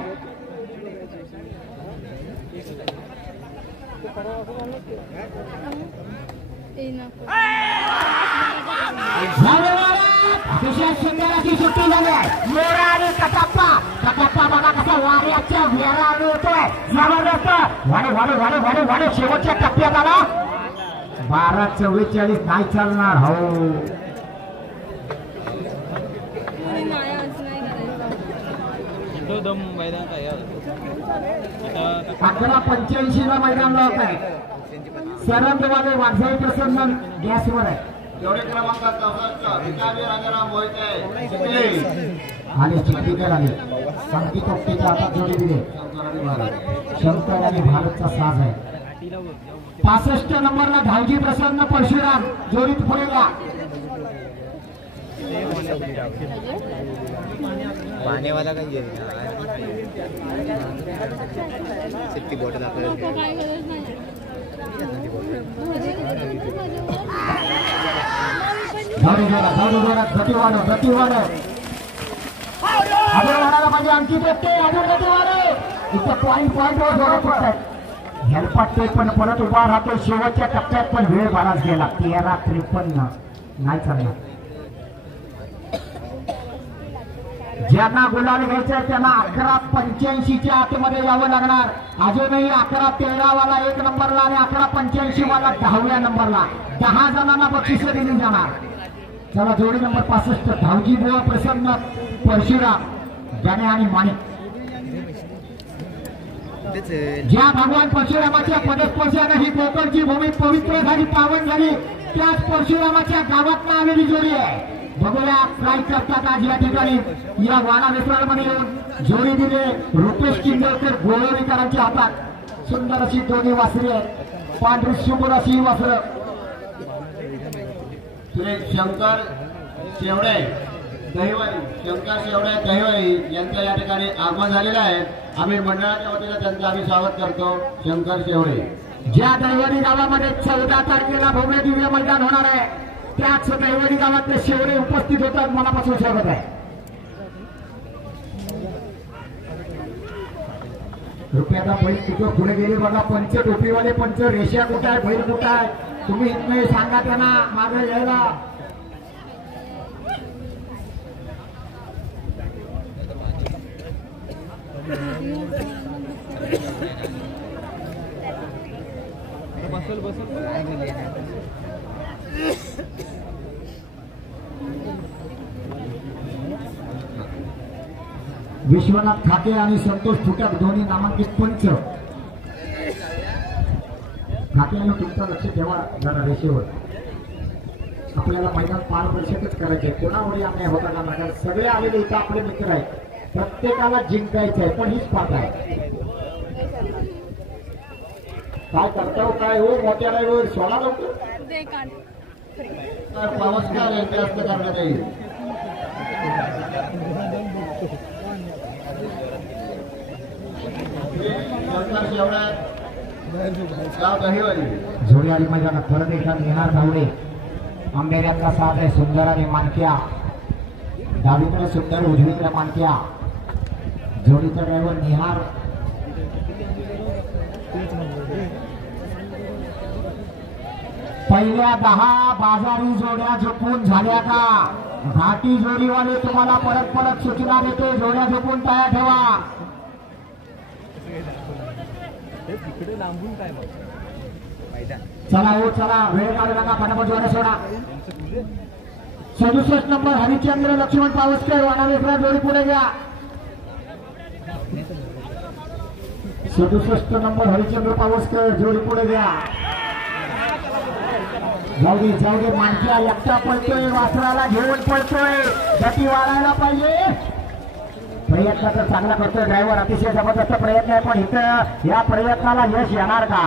सुंदराची सुट्टी झाली. मोरा आणि कटप्पा. कटप्पा बघा कसा वाऱ्याच्या वेळाने येतोय. जबरदस्त वाढे वाढे वाढे वाढे वाढे शेवटच्या टप्प्यात आला. 12:44 नाही चालणार. हो 11:85 ला मैदान लावत आहे. सरंदवाले वाघजाई प्रसन्न गॅसवर आहे. एवढे क्रमांकात भिकाजी राजाराम मोहिते आणि चिखलीकर आले. संगीत ओक्तेच्या हातात जोडी दिले. शंकर आणि भारतचा साज आहे. 65 नंबरला धावजी प्रसन्न परशुराम जोडीत पुढे घ्या. पाण्यावाला काही सिट्टी बॉटल गती वाढ अजून वाढायला पाहिजे. आणखी प्रत्येक अजून गती वाढ. इथं पॉईंट वर जोरात होत हेल्पाटे पण परत उभा राहतो. शेवटच्या टप्प्यात पण वेळ बराच गेला. 13:53 नाही चालणार. ज्यांना गुलाल घ्यायचं त्यांना 11:85च्या आतमध्ये यावं लागणार. अजूनही 11:13 वाला 1 नंबरला आणि 11:85 वाला 10व्या नंबरला 10 जणांना बक्षीस दिली जाणार. चला जोडी नंबर 65 धावजी बुवा प्रसन्न परशुराम गणे आणि माणिक. ज्या भगवान परशुरामाच्या पदस्पर्शाने ही कोकणची भूमी पवित्र झाली, पावन झाली, त्याच परशुरामाच्या गावात आलेली जोडी आहे. बघूया काय करतात आज या ठिकाणी. या वाणा विसरामध्ये येऊन जोडी दिले रुपेश किंजळकर गोळवलीकरांच्या हातात. सुंदर अशी दोन्ही वासरी आहेत. पांढरी शुभ्र अशी वासर. शंकर शेवडे दहिवाई यांचं या ठिकाणी आगमन झालेलं आहे. आम्ही मंडळाच्या वतीनं त्यांचं आम्ही स्वागत करतो. शंकर शेवडे ज्या दैवडी गावामध्ये 14 तारखेला भव्य दिव्य मैदान होणार आहे त्याच दैवडी गावातले शेवडे उपस्थित होतात. मनापासून स्वागत आहे. रुपयाचा बैल कुठं पुढे गेले बघा. पंच टोपीवाले पंच रेषा कुठं आहे, बैल कुठं आहे तुम्ही इथं सांगा त्यांना मागे यायला. विश्वनाथ खाते आणि संतोष फुटक दोन्ही नामांकित पंच. खात्यानं तुमचं लक्ष ठेवा जरा रेषेवर. आपल्याला मैदान पारदर्शकच करायचे. कोणावरही अन्याय होता का नका. सगळे आलेले इथं आपले मित्र आहेत. प्रत्येकाला जिंकायचं आहे पण हीच पाठ आहे. काय करता हो काय हो मोठ्या ड्रायव्हर सोडा लवकर. नमस्कार यांचे हस्त करण्यात येईल. शंकर शेवडे गाव दहिवाली जोडी आली मैदानात. परत एकदा निहार धावडे आंबेऱ्यातला साथ आहे. सुंदर आणि मानक्या डावीकडे सुंदर उजवीकडे मानक्या. जोडीचा ड्रायव्हर निहार. पहिल्या 10 बाजारी जोड्या झोपून झाल्या का. घाटी जोडीवाले तुम्हाला परत परत सूचना देते. जोड्या झोपून तयार ठेवा. चला हो चला वेळ काढू नका. फटाफट जोड्या सोडा. 67 नंबर हरिचंद्र लक्ष्मण पावसकर वाणावेसरा जोडी पुढे घ्या. 67 नंबर हरिचंद्र पावसकर जोडी पुढे घ्या. जाऊ दे माणक्या एकटा पळतोय. वासराला घेऊन पळतोय. गती वाढायला पाहिजे. प्रयत्न तर चांगला करतोय ड्रायव्हर, अतिशय जबरदस्त प्रयत्न आहे, पण इथं या प्रयत्नाला यश येणार का?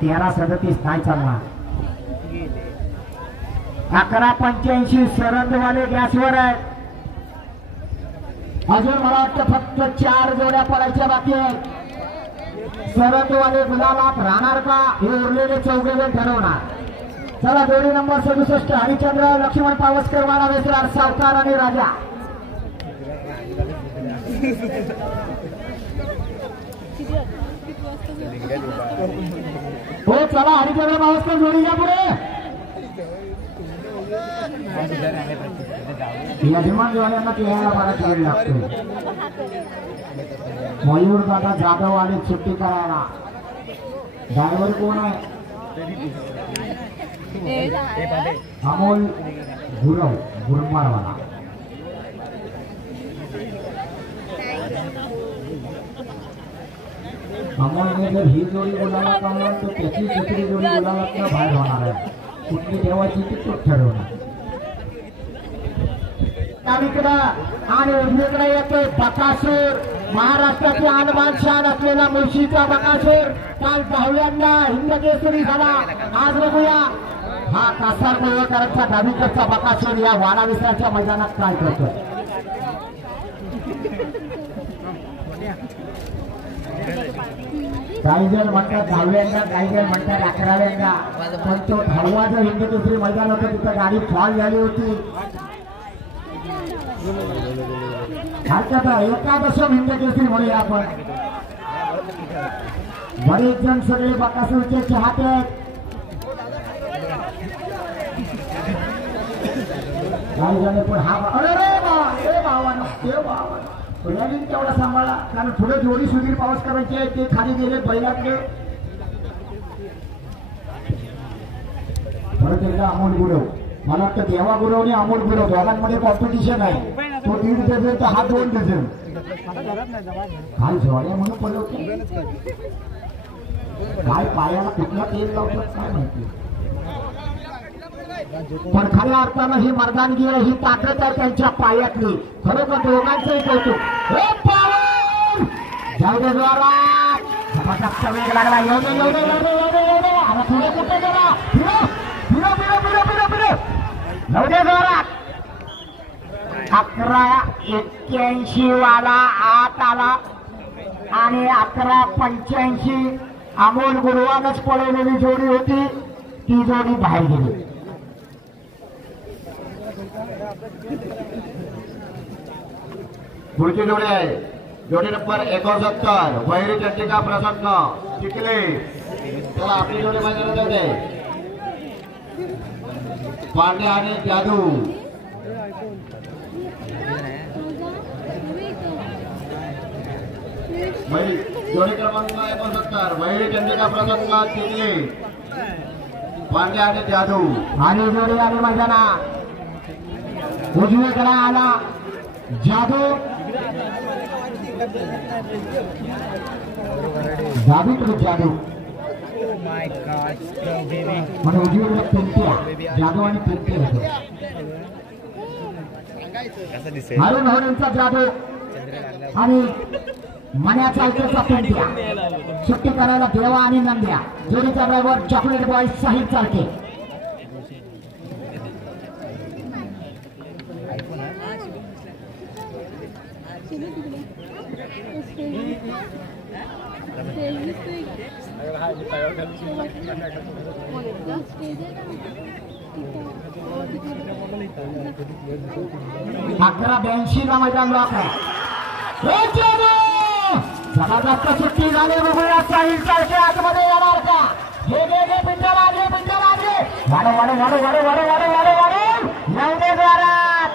13:37 नाही चालणार. 11:85 सरंदवाले गॅसवर आहे. अजून मला वाटतं फक्त 4 जोड्या पडायच्या बाकी आहेत. सरंदवाले गुलाबात राहणार का हे उरलेले 4 जण ठरवणार. चला जोडी नंबर 67 हरिचंद्र लक्ष्मण पावसकर वाडा वेसरार सावकार आणि राजा. हो चला हरिचंद्र पावसकर जोडी घ्या पुढे. यजमान जोड्यांना खेळायला बराच वेळ लागतो. मयूर दादा जाधव आले सुट्टी करायला. ड्रायव्हर कोण आहे? अमोल गुरव गुरुमारवाला. अमोलने जर ही जोडी बोलायला काढला तर त्याची दुसरी जोडी बोलायला बाहेर होणार आहे. कुठली देवाची ती तो ठरवणार. आणि उजवीकडे येतोय बकासूर, महाराष्ट्राची आणबान शान असलेला मुळशीचा बकासूर. काल दहाव्यांदा हिंद केसरी झाला. आज बघूया हा कासार गोळकरांचा डावीकडचा बकासूर या वाडा विसराच्या मैदानात काय करतोय. काही जण म्हणतात 10व्यांदा, काही जण म्हणतात 11व्यांदा, पण तो 10वा जो हिंद केसरी मैदान होतं तिथं गाडी फॉल झाली होती. हरकत आहे, एकादशम हिंद केसरी म्हणूया आपण. बरेच जण सगळे बकासूरचे चाहते आहेत. काही जण पण हा बैलांनी तेवढा सांभाळा, कारण पुढे जोडी सुधीर पाऊस करायची आहे. ते खाली गेले बैलांकडे. परत एकदा अमोल गुरव, मला वाटतं देवा गुरव आणि अमोल गुरव दोघांमध्ये कॉम्पिटिशन आहे. तो 1.5 डझन तर हा 2 डझन. काय जोड्या म्हणून पडवते काय पायाला कुठला तेल लावतात काय माहिती. पण खऱ्या अर्थानं ही मर्दानगी आहे, ही ताकद आहे त्यांच्या पायातली. खरोखर दोघांचंही कौतुक. जाऊ दे जोरात, जबरदस्त वेग लागला. येऊ दे येऊ दे येऊ दे येऊ दे येऊ दे. आता पुढे कुठे गेला? फिरो फिरो फिरो फिरो फिरो फिरो. जाऊ दे जोरात. 11:81 वाला आत आला आणि 11:85 अमोल गुरुवानच पळवलेली जोडी होती, ती जोडी बाहेर गेली. पुढची जोडी आहे जोडी नंबर 69 वैरी चंडिका प्रसन्न टिकले. चला आपली जोडी मैदानात जाऊ दे. पांडे आणि जादू. जोडी क्रमांक 69 वैरी चंडिका प्रसन्न टिकले. पांडे आणि जादू. आणि जोडी आली मैदानात. उजवीकडे आला जादू. जादू जादू म्हणजे उजवीकडे पिंट्या जादू आणि पिंटी होतो. हरून हरणचा जादू आणि मण्याचा इकडचा पिंट्या. सुट्टी करायला देवा आणि नंद्या. जोडीचा ड्रायव्हर चॉकलेट बॉय साहिब चालके. अकरा 82 ला मैदान लॉक आहे. जबरदस्त सुट्टी झाली. बघूया साहिल सारखे आतमध्ये येणार का? घे घे घे पिंटर आले पिंटर आले. वाढे वाढे वाढे वाढे वाढे वाढे वाढे वाढे येऊ दे जोरात.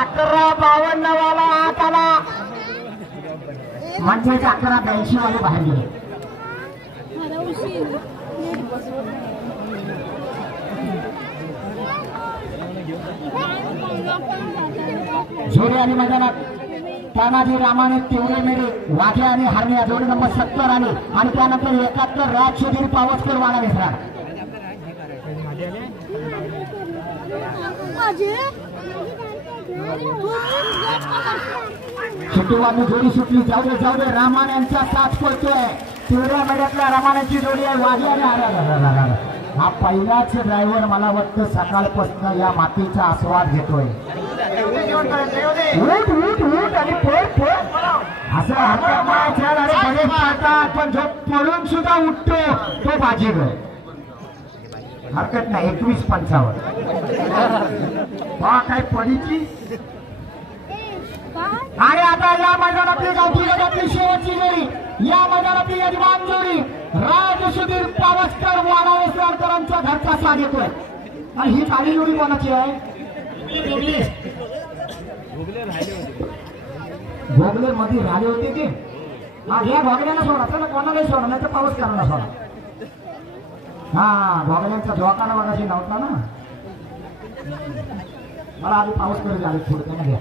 11:52 वाला आत आला म्हणजे 11:82 वाले बाहेर गेले. जोडी आणि मैदानात तानाजी रामाने तेवढे मेरे वाघे आणि हरण्या. जोडी नंबर 70 आले आणि त्यानंतर 71 राज सुधीर पावसकर वाडा विसरा. सुट्टीवादी जोडी सुटली. जाऊ दे रामान यांचा साथ पडतोय. तेवढ्या महिन्यातल्या रामानाची जोडी आहे वाघे आणि हा पहिलाच ड्रायव्हर मला वाटतं सकाळपासून या मातीचा आस्वाद घेतोय. उठ आणि असं हरकत पण जो पडून सुद्धा उठतो तो बाजीगर. हरकत नाही. 21-55 काय पडीची. आणि आता या मैदानातली गावठी गटातली शेवटची जोडी, या मैदानातली यजमान जोडी राज सुधीर पावसकर वाडावेसरकरांचा घरचा साथ येतोय. आणि ही खाली जोडी कोणाची आहे? भोगले मध्ये राहिले होते ते. हा घ्या भोगल्याला सोडा. चला कोणालाही सोडा नाही तर पावसकरांना सोडा. हा भोगल्यांचा धोकाला बघायची नव्हता ना. मला आधी पावसकर झाले थोडं त्यांना घ्या.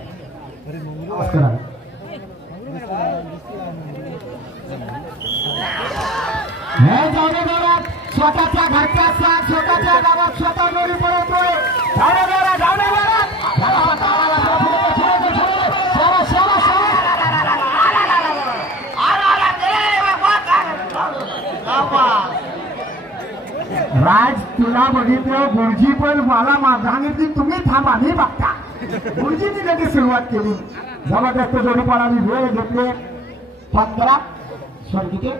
हे जाऊदे जोरात स्वतःच्या घरचा साथ स्वतःच्या गावात स्वतः जोडी पळवतोय. राज तुला बघितलं गुरुजी पण मला सांगितली तुम्ही थांबा मी बघता. गुरुजींनी लगेच सुरुवात केली. जबरदस्त जोडी पळाली. वेळ घेतले 15 किती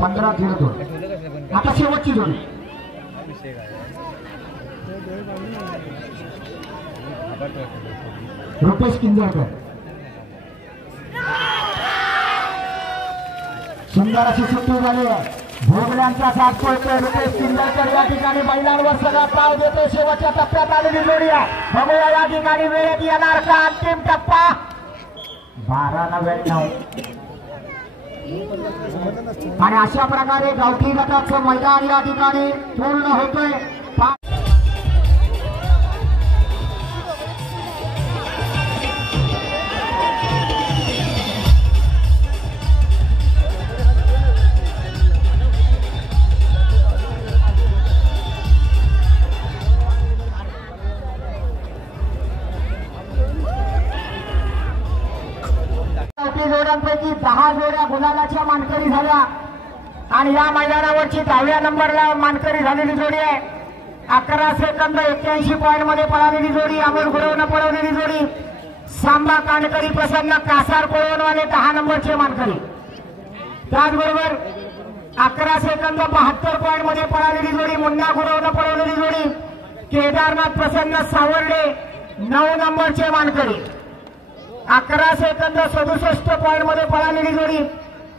15-02. आता शेवटची जोडी रुपेश किंजळकर. सुंदर अशी सुट्टी झाली आहे. भोगल्यांचा साथ पडतोय. रुपेश किंजळकर या ठिकाणी बैलांवर सगळा ताव देतो. शेवटच्या टप्प्यात आलेली जोडी आहे. बघूया या ठिकाणी वेळेत येणार का अंतिम टप्पा. 12-99. आणि अशा प्रकारे गावठी गटाचं मैदान या ठिकाणी पूर्ण होतोय. जोड्यांपैकी 10 जोड्या गुलालाच्या मानकरी झाल्या. आणि या मैदानावरची 10व्या नंबरला मानकरी झालेली जोडी आहे. 11 सेकंद 81 पॉईंट मध्ये पळालेली जोडी. अमोल गुरवनं पळवलेली जोडी. सांबा कानकरी प्रसन्न कासार पळवणवाले 10 नंबरचे मानकरी. त्याचबरोबर 11 सेकंद 72 पॉईंट मध्ये पळालेली जोडी. मुन्ना गुरवनं पळवलेली जोडी. केदारनाथ प्रसन्न सावर्डे 9 नंबरचे मानकरी. 11 सेकंद 67 पॉईंट मध्ये पळालेली जोडी.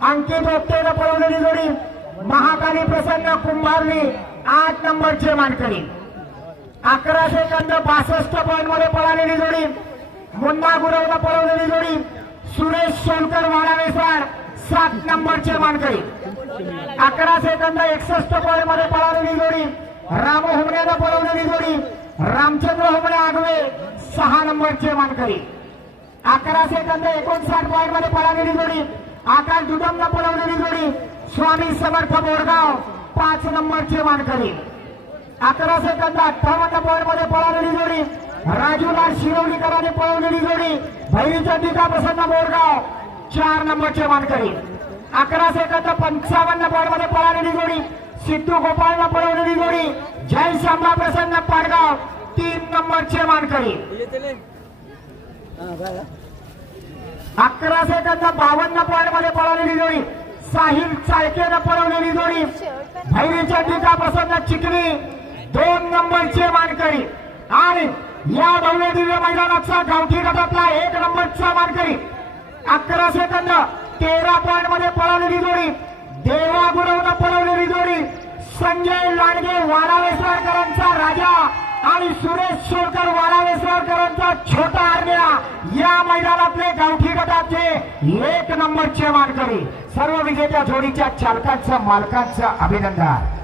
अंकित ओक्तेनं पळवलेली जोडी. महाकाली प्रसन्न कुंभारली 8 नंबरचे मानकरी. 11 सेकंद 62 पॉईंट मध्ये पळालेली जोडी. मुन्ना गुरवनं पळवलेली जोडी. सुरेश सोनकर वाडावेसर 7 नंबरचे मानकरी. 11 सेकंद 61 पॉईंट मध्ये पळालेली जोडी. रामू हुमण्यानं पळवलेली जोडी. रामचंद्र हुमणे आगवे 6 नंबरचे मानकरी. 11 सेकंद 59 पॉईंट मध्ये पळालेली जोडी. आकाश दुदमनं पळवलेली जोडी. स्वामी समर्थ बोरगाव 5 नंबरचे मानकरी. 11 सेकंद 58 पॉईंट मध्ये पळालेली जोडी. राजूलाल शिरवलीकरांनी पळवलेली जोडी. भैरीच्या टीका प्रसन्न बोरगाव 4 नंबरचे मानकरी. 11 सेकंद 55 पॉईंट मध्ये पळालेली जोडी. सिद्धू गोपाळनं पळवलेली जोडी. जय शांबा प्रसन्न पाडगाव 3 नंबरचे मानकरी. 11 सेकंद 52 पॉईंट मध्ये पळालेली जोडी. साहिल चाळकेनं पळवलेली जोडी. भैरीच्या टीका प्रसन्न चिकणी 2 नंबरचे मानकरी. आणि या भव्य दिव्य मैदानाचा गावठी गटातला 1 नंबरचा मानकरी. 11 सेकंद 13 पॉईंट मध्ये पळालेली जोडी. देवा गुरवनं पळवलेली जोडी. संजय लांडगे वाडावेसरकरांचा राजा आणि सुरेश सोनकर वाडावेसरकरांचा छोटा हरण्या या मैदानातले गावठी गटाचे 1 नंबरचे मानकरी. सर्व विजेत्या जोडीच्या चालकांचं मालकांचं अभिनंदन.